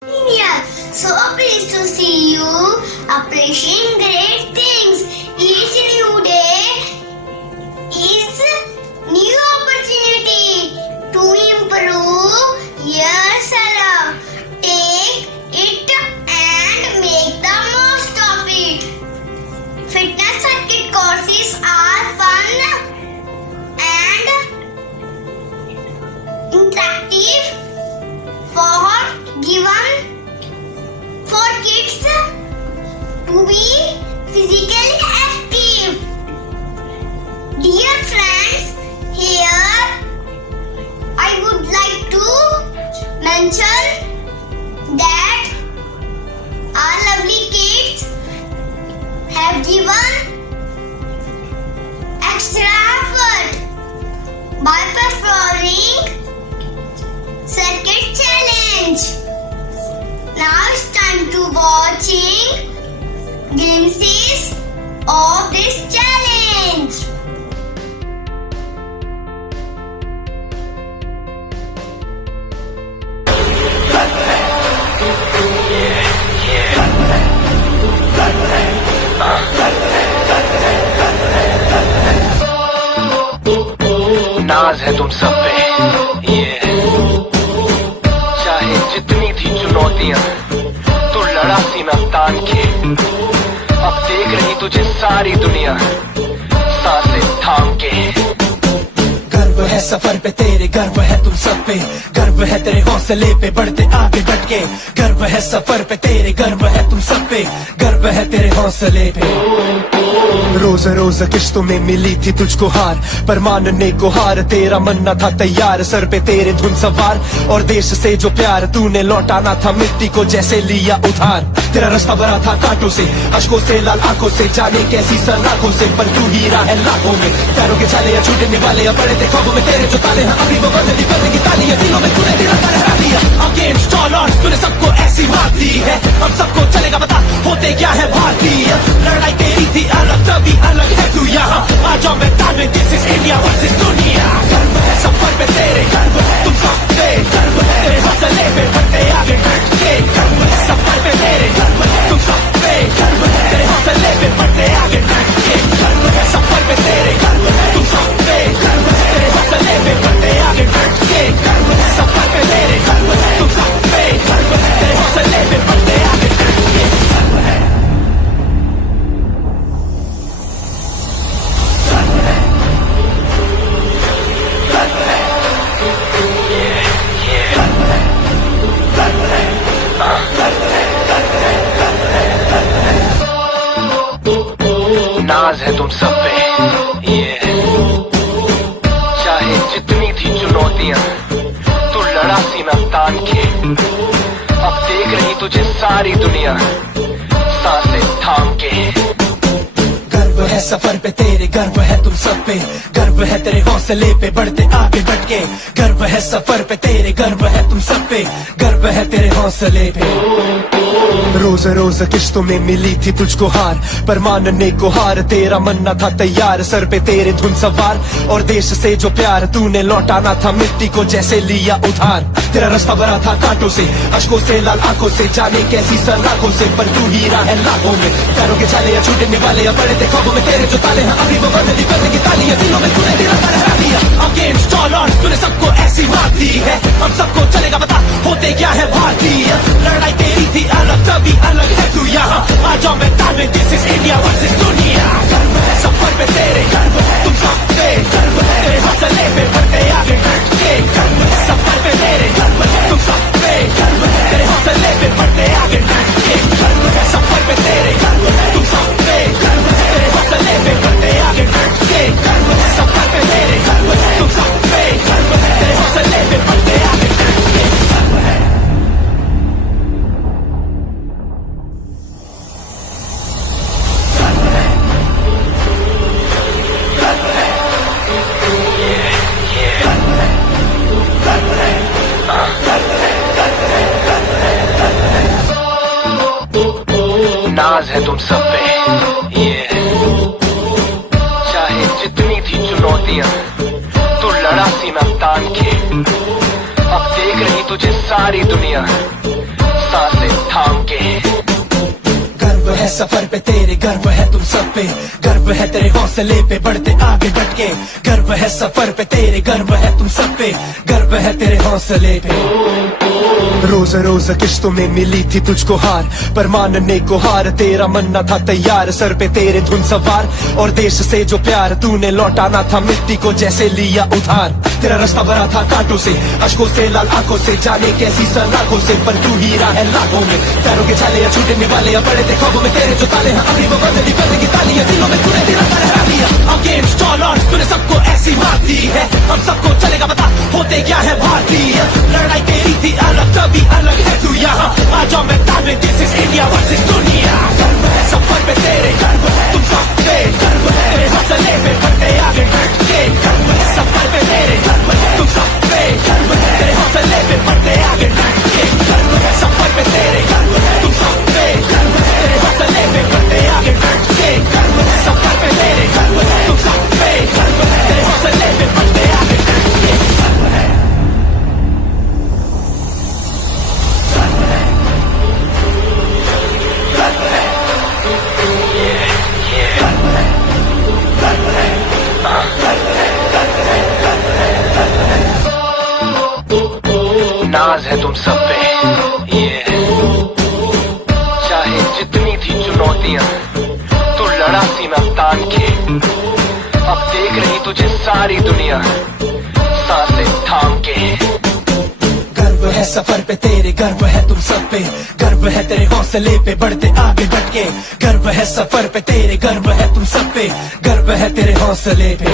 Raghav, so pleased to see you accomplishing great things. Each new day is new opportunity to improve yourself. Take it and make the most of it. Fitness circuit courses are fun and interactive for kids to be physically active. Dear friends, here I would like to mention that our lovely kids have given extra effort by performing circuit challenge. Now it's time to watching glimpses of this challenge. नाज है तुम सब पे, चाहे जितनी थी चुनौतियां तू लड़ा सीना तान के। अब देख रही तुझे सारी दुनिया सांसें थाम के। गर्व है सफर पे तेरे, गर्व है तुम सब पे, गर्व है तेरे हौसले पे बढ़ते आगे डट के। गर्व है सफर पे तेरे, गर्व है तुम सब पे, गर्व है तेरे हौसले पे। रोज रोज किश्तों में मिली थी तुझको हार, पर मानने को हार तेरा मन न था तैयार। सर पे तेरे धुन सवार और देश से जो प्यार तूने लौटाना था मिट्टी को जैसे लिया उधार। तेरा रास्ता भरा था कांटों से, अश्कों से, लाल आंखों से, जाने कैसी सलाखों से, पर तू हीरा है लाखों में। पैरों के छाले या छूटने वाले या बड़े थे ख्वाबों में तेरे जो ताले हैं, अभी वो बंद करने की ताली है, दिलों में तूने तिरंगा लहरा दिया। अगेंस्ट ऑल ऑड्स तूने सबको ऐसी मात दी है, हम सबको चलेगा बता होते क्या है भारतीय। लड़ाई तेरी थी अलग तभी अलग है तू यहाँ, आ जाओ मैदान में, दिस इज इंडिया वर्सेस दुनिया। गर्व है सफर पे तेरे, गर्व है तुम सब पे, गर्व है तेरे हौसले पे बढ़ते आगे डट के। गर्व है सफर पे तेरे, गर्व है तुम सब पे, गर्व है तेरे हौसले पे बढ़ते आगे डट के। गर्व है सफर पे तेरे, गर्व है तुम सब पे, गर्व है तेरे हौसले पे बढ़ते आगे डट के। गर्व है सफर पे तेरे, गर्व है तुम सब पे, गर्व है तेरे हौसले पे बढ़ते आगे डट के। गर्व है नाज है तुम सब पे, चाहे जितनी थी चुनौतियां तू लड़ा सीना तान के। अब देख रही तुझे सारी दुनिया सांसें थाम के। गर्व है सफर पे तेरे, गर्व है तुम सब पे, गर्व है तेरे हौसले पे बढ़ते आगे डट के। गर्व है सफर पे तेरे, गर्व है तुम सब पे, गर्व है तेरे हौसले पे। रोज रोज किश्तों में मिली थी तुझको हार, पर मानने को हार तेरा मनना था तैयार। सर पे तेरे धुन सवार और देश से जो प्यार तूने लौटाना था मिट्टी को जैसे लिया उधार। तेरा रास्ता भरा था कांटों से, अश्कों से, लाल आंखों से, जाने कैसी सलाखों से, पर तू हीरा है लाखों में। पैरों के छाले या छूटने वाले या बड़े थे ख्वाबों में तेरे जो ताले हैं, अभी वो बंद नहीं करने की तालियां दिलों में तूने तेरा लहरा दिया। अगेंस्ट ऑल ऑड्स तूने सबको ऐसी मात दी है, हम सबको चलेगा बता होते क्या है भारतीय। लड़ाई तेरी थी अलग तभी अलग है तू यहाँ, आ जाओ मैदान में, दिस इज इंडिया वर्सेस दुनिया। गर्व है सफर पे तेरे, गर्व है तुम सब पे, गर्व है तेरे हौसले पे बढ़ते आगे डट के। गर्व है सफर पे तेरे, गर्व है तुम सब पे, गर्व है तेरे हौसले पे बढ़ते आगे डट के। गर्व है सफर पे तेरे, गर्व है तुम सब पे, गर्व है तेरे हौसले पे बढ़ते आगे डट के। गर्व है सफर पे तेरे, गर्व है तुम सब पे, गर्व है तेरे हौसले पे बढ़ते आगे डट के। गर्व है नाज है तुम सब पे, ये चाहे जितनी थी चुनौतियां तू लड़ा सीना तान के। अब देख रही तुझे सारी दुनिया सांसें थाम के। गर्व है सफर पे तेरे, गर्व है तुम सब पे, गर्व है तेरे हौसले पे बढ़ते आगे डट के। गर्व है सफर पे तेरे, गर्व है तुम सब पे, गर्व है तेरे हौसले पे। रोज रोज किश्तों में मिली थी तुझको हार, पर मानने को हार तेरा मनना था तैयार। सर पे तेरे धुन सवार और देश से जो प्यार तूने लौटाना था मिट्टी को जैसे लिया उधार। तेरा रास्ता भरा था कांटों से, अश्कों से, लाल आंखों से, जाने कैसी सलाखों से, पर तू हीरा है लाखों में। पैरों के छाले या छूटने वाले या बड़े थे ख्वाबों में तेरे जो ताले हैं, अभी वो बंद नहीं करने की तालियां दिलों में तूने तेरा लहरा दिया। अगेंस्ट ऑल ऑड्स तूने सबको ऐसी मात दी है, हम सबको चलेगा बता होते क्या है भारतीय। लड़ाई तेरी थी अलग तभी अलग है तू यहाँ, आ जाओ मैदान में, दिस इज इंडिया वर्सेस दुनिया। गर्व है सफर पे तेरे, गर्व है तुम सब पे, गर्व है तेरे हौसले पे बढ़ते आगे डट के। गर्व है सफर पे तेरे, गर्व है तुम सब पे, गर्व है तेरे हौसले पे बढ़ते आगे डट के। गर्व है सफर पे तेरे, गर्व है तुम सब पे, गर्व है तेरे हौसले पे बढ़ते आगे डट के। गर्व है सफर पे तेरे, गर्व है तुम सब पे, गर्व है तेरे हौसले पे बढ़ते आगे डट के। गर्व है नाज है तुम सब पे, ये चाहे जितनी थी चुनौतियां तू लड़ा सीना तान के। अब देख रही तुझे सारी दुनिया सांसें थाम के। गर्व है सफर पे तेरे, गर्व है तुम सब पे, गर्व है तेरे हौसले पे बढ़ते आगे डट के। गर्व है सफर पे तेरे, गर्व है तुम सब पे, गर्व है तेरे हौसले पे।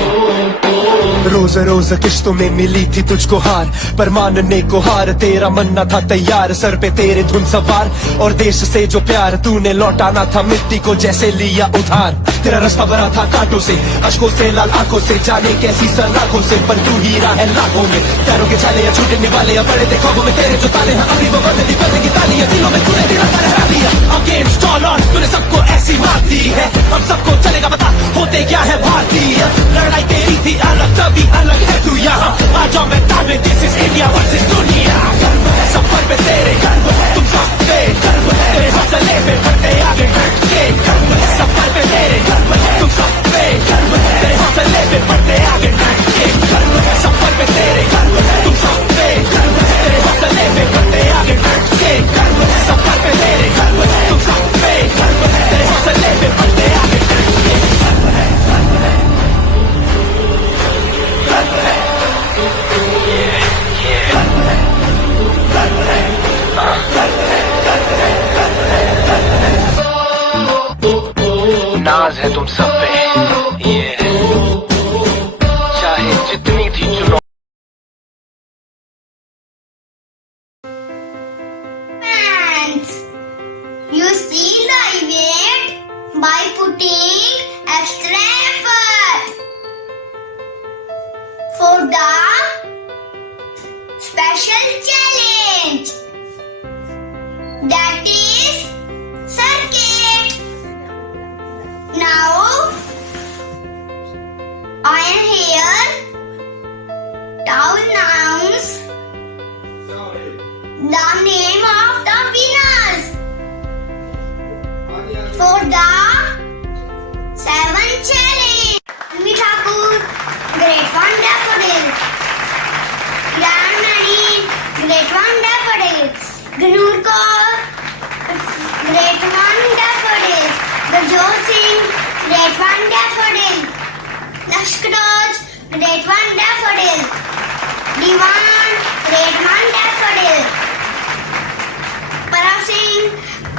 रोज रोज किश्तों में मिली थी तुझको हार, पर मानने को हार तेरा मनना था तैयार। सर पे तेरे धुन सवार और देश से जो प्यार तूने लौटाना था मिट्टी को जैसे लिया उधार। तेरा रास्ता भरा था कांटों से, अश्कों से, लाल आंखों से, जाने कैसी सलाखों से, पर तू हीरा है लाखों में। पैरों के छाले या छूटने वाले या बड़े थे ख्वाबों में तेरे जो ताले हैं, अभी वो बंद नहीं करने की तालियां दिलों में तूने तेरा लहरा दिया। अगेंस्ट ऑल ऑड्स तूने सबको ऐसी मात दी है, हम सबको चलेगा बता होते क्या है भारतीय। लड़ाई तेरी थी अलग तभी अलग है तू यहाँ, आ जाओ मैदान में, दिस इज इंडिया वर्सेस दुनिया। गर्व है सफर पे तेरे, गर्व है तुम सब पे, गर्व है तेरे हौसले पे बढ़ते आगे डट के। गर्व है सफर पे तेरे, गर्व है तुम सब पे, गर्व है तेरे हौसले पे बढ़ते आगे डट के। गर्व है सफर पे तेरे, गर्व है तुम सब पे, गर्व है तेरे हौसले पे बढ़ते आगे डट के। गर्व है सफर पे तेरे, गर्व है तुम सब पे, गर्व है तेरे हौसले पे बढ़ते आगे डट के। गर्व है नाज है तुम सब पे, ये चाहे जितनी थी चुनौतियां। Friends, you see the event by putting extra effort for the special challenge, that is for the 7 challenge. Anvi Thakur, Grade 1 Daffodil. Kiran Mani, Grade 1 Daffodil. Gnoor Kaur, Grade 1 Daffodil. Gurjot Singh, Grade 1 Daffodil. Lashkaraj, Grade 1 Daffodil. Diwan, Grade 1 Daffodil. Parag Singh,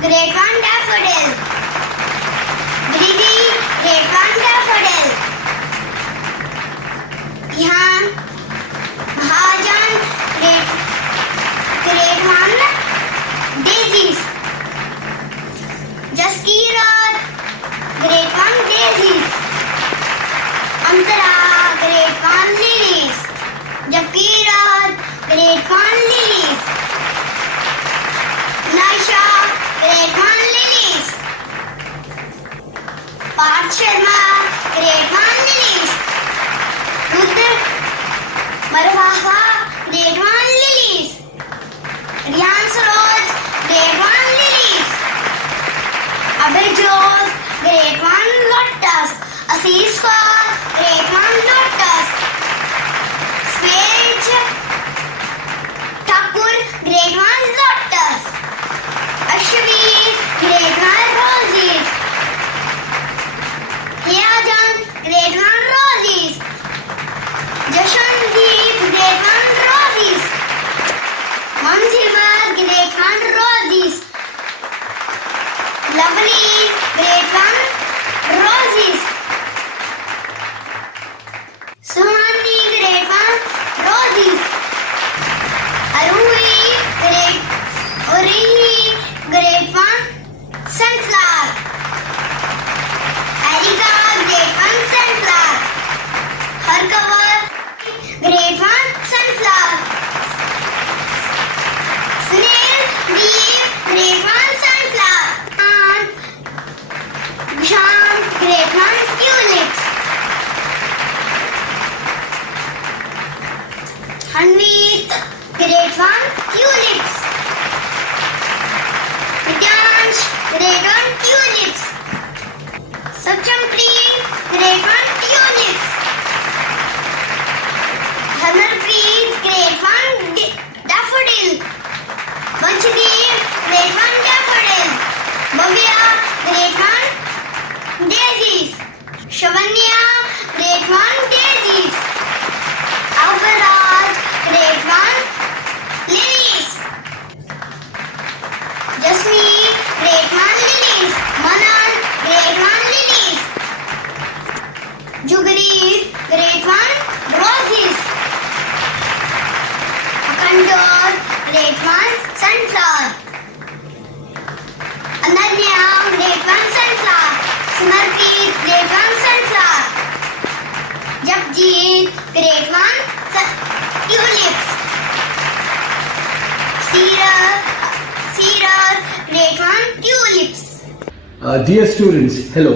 Grade 1 Daffodil. Gridi, Grade 1 Daffodil. Ihan Mahajan, Grade 1 Daisies. Jaskirat, Grade 1 Daisies. Antara, Grade 1 Lilies. Jakirat, Grade 1 Lilies. Naisha, Grade 1 Lilies. Parth Sharma, Grade 1 Lilies. Rudra Marwaha, Grade 1 Lilies. Riyan Saroj, Grade 1 Lilies. Abhijot, Grade 1 Lotus. Ashish Kaur, Grade 1 Lotus. Swej Thakur, Grade 1 Lotus. Ashvi, Grade 1 Roses. Hiyajan, Grade 1 Roses. Jashandeep, Grade 1 Roses. Manzivar, Grade 1 Roses. Lovely, Grade 1 Roses. Suhani, Grade 1 Roses. Arui, Grade 1 Sunflower. Alika, Grade 1 Sunflower. Harkavar, Grade 1 Sunflower. Sunil, Grade 1 Sunflower. Gushan, Grade 1 Tulips. Hanveet, Grade 1 Tulips. Vidyansh, Grade 1 Tulips. Sachampreet, Grade 1 Tulips. Harmanpreet, Grade 1 Daffodil. Vanshdeep, Grade 1 Daffodil. Bhavya, Grade 1 Daisies. Shavanya, Grade 1 Daisies. Avaraj, Grade 1 Lilies. Jasmeet, Grade 1 Lilies. Manan, Grade 1 Lilies. Jugreet, Grade 1 Roses. Akanjot, Grade 1 Sunflower. Ananya, Grade 1 Sunflower. Simarpreet, Grade 1 Sunflower. Japjeet, Grade 1 Tulips. Seerar, Grade 1 Tulips. Dear students, hello.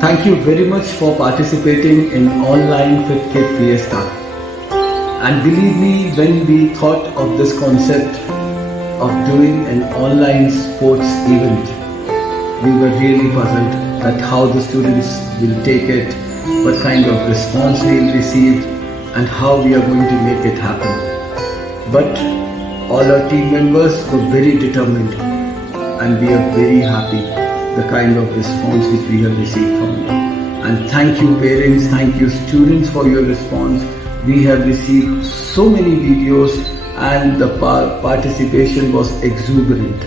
Thank you very much for participating in online FitKit Fiesta. And believe me, when we thought of this concept of doing an online sports event, we were really puzzled at how the students will take it, what kind of response we will receive, and how we are going to make it happen. But all our team members were very determined, and we are very happy the kind of response which we have received from you. And thank you parents, thank you students for your response. We have received so many videos and the participation was exuberant.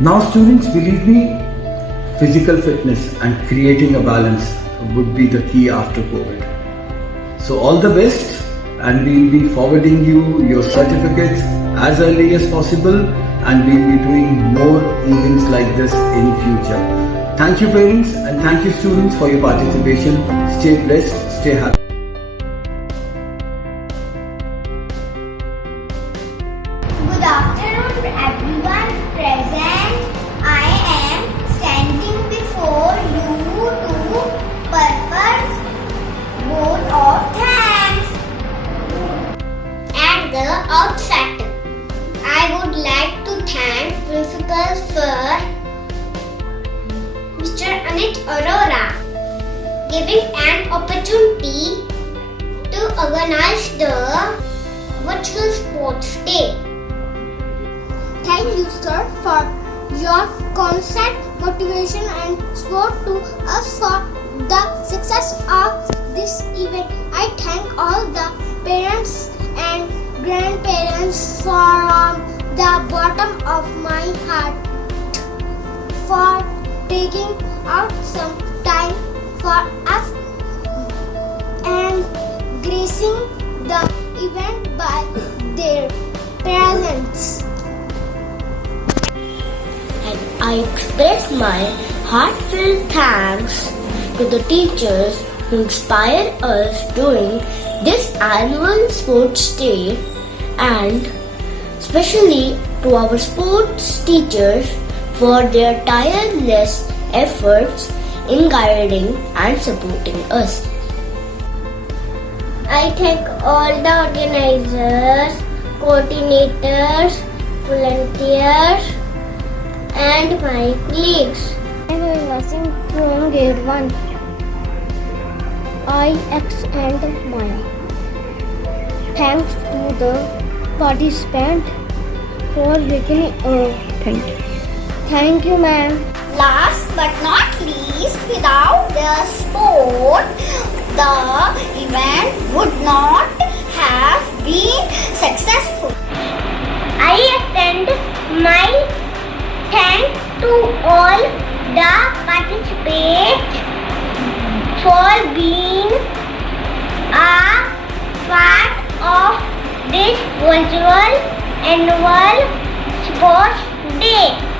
Now students, believe me, physical fitness and creating a balance would be the key after COVID. So all the best, and we will be forwarding you your certificates as early as possible, and we will be doing more events like this in future. Thank you parents and thank you students for your participation. Stay blessed, stay happy. Good afternoon everyone present. I am standing before you to purpose vote of thanks. At the outset, I would like to thank Principal Sir giving an opportunity to organize the virtual sports day. Thank you, sir, for your constant motivation and support to us for the success of this event. I thank all the parents and grandparents from the bottom of my heart for taking out some time for us and gracing the event by their presence. And I express my heartfelt thanks to the teachers who inspired us during this annual sports day, and especially to our sports teachers for their tireless efforts in guiding and supporting us. I thank all the organizers, coordinators, volunteers, and my colleagues. I am watching from grade 1. I, X and Maya. Thanks to the participant for making Thank you, ma'am. Last but not least, without the sport, the event would not have been successful. I extend my thanks to all the participants for being a part of this virtual annual sports day.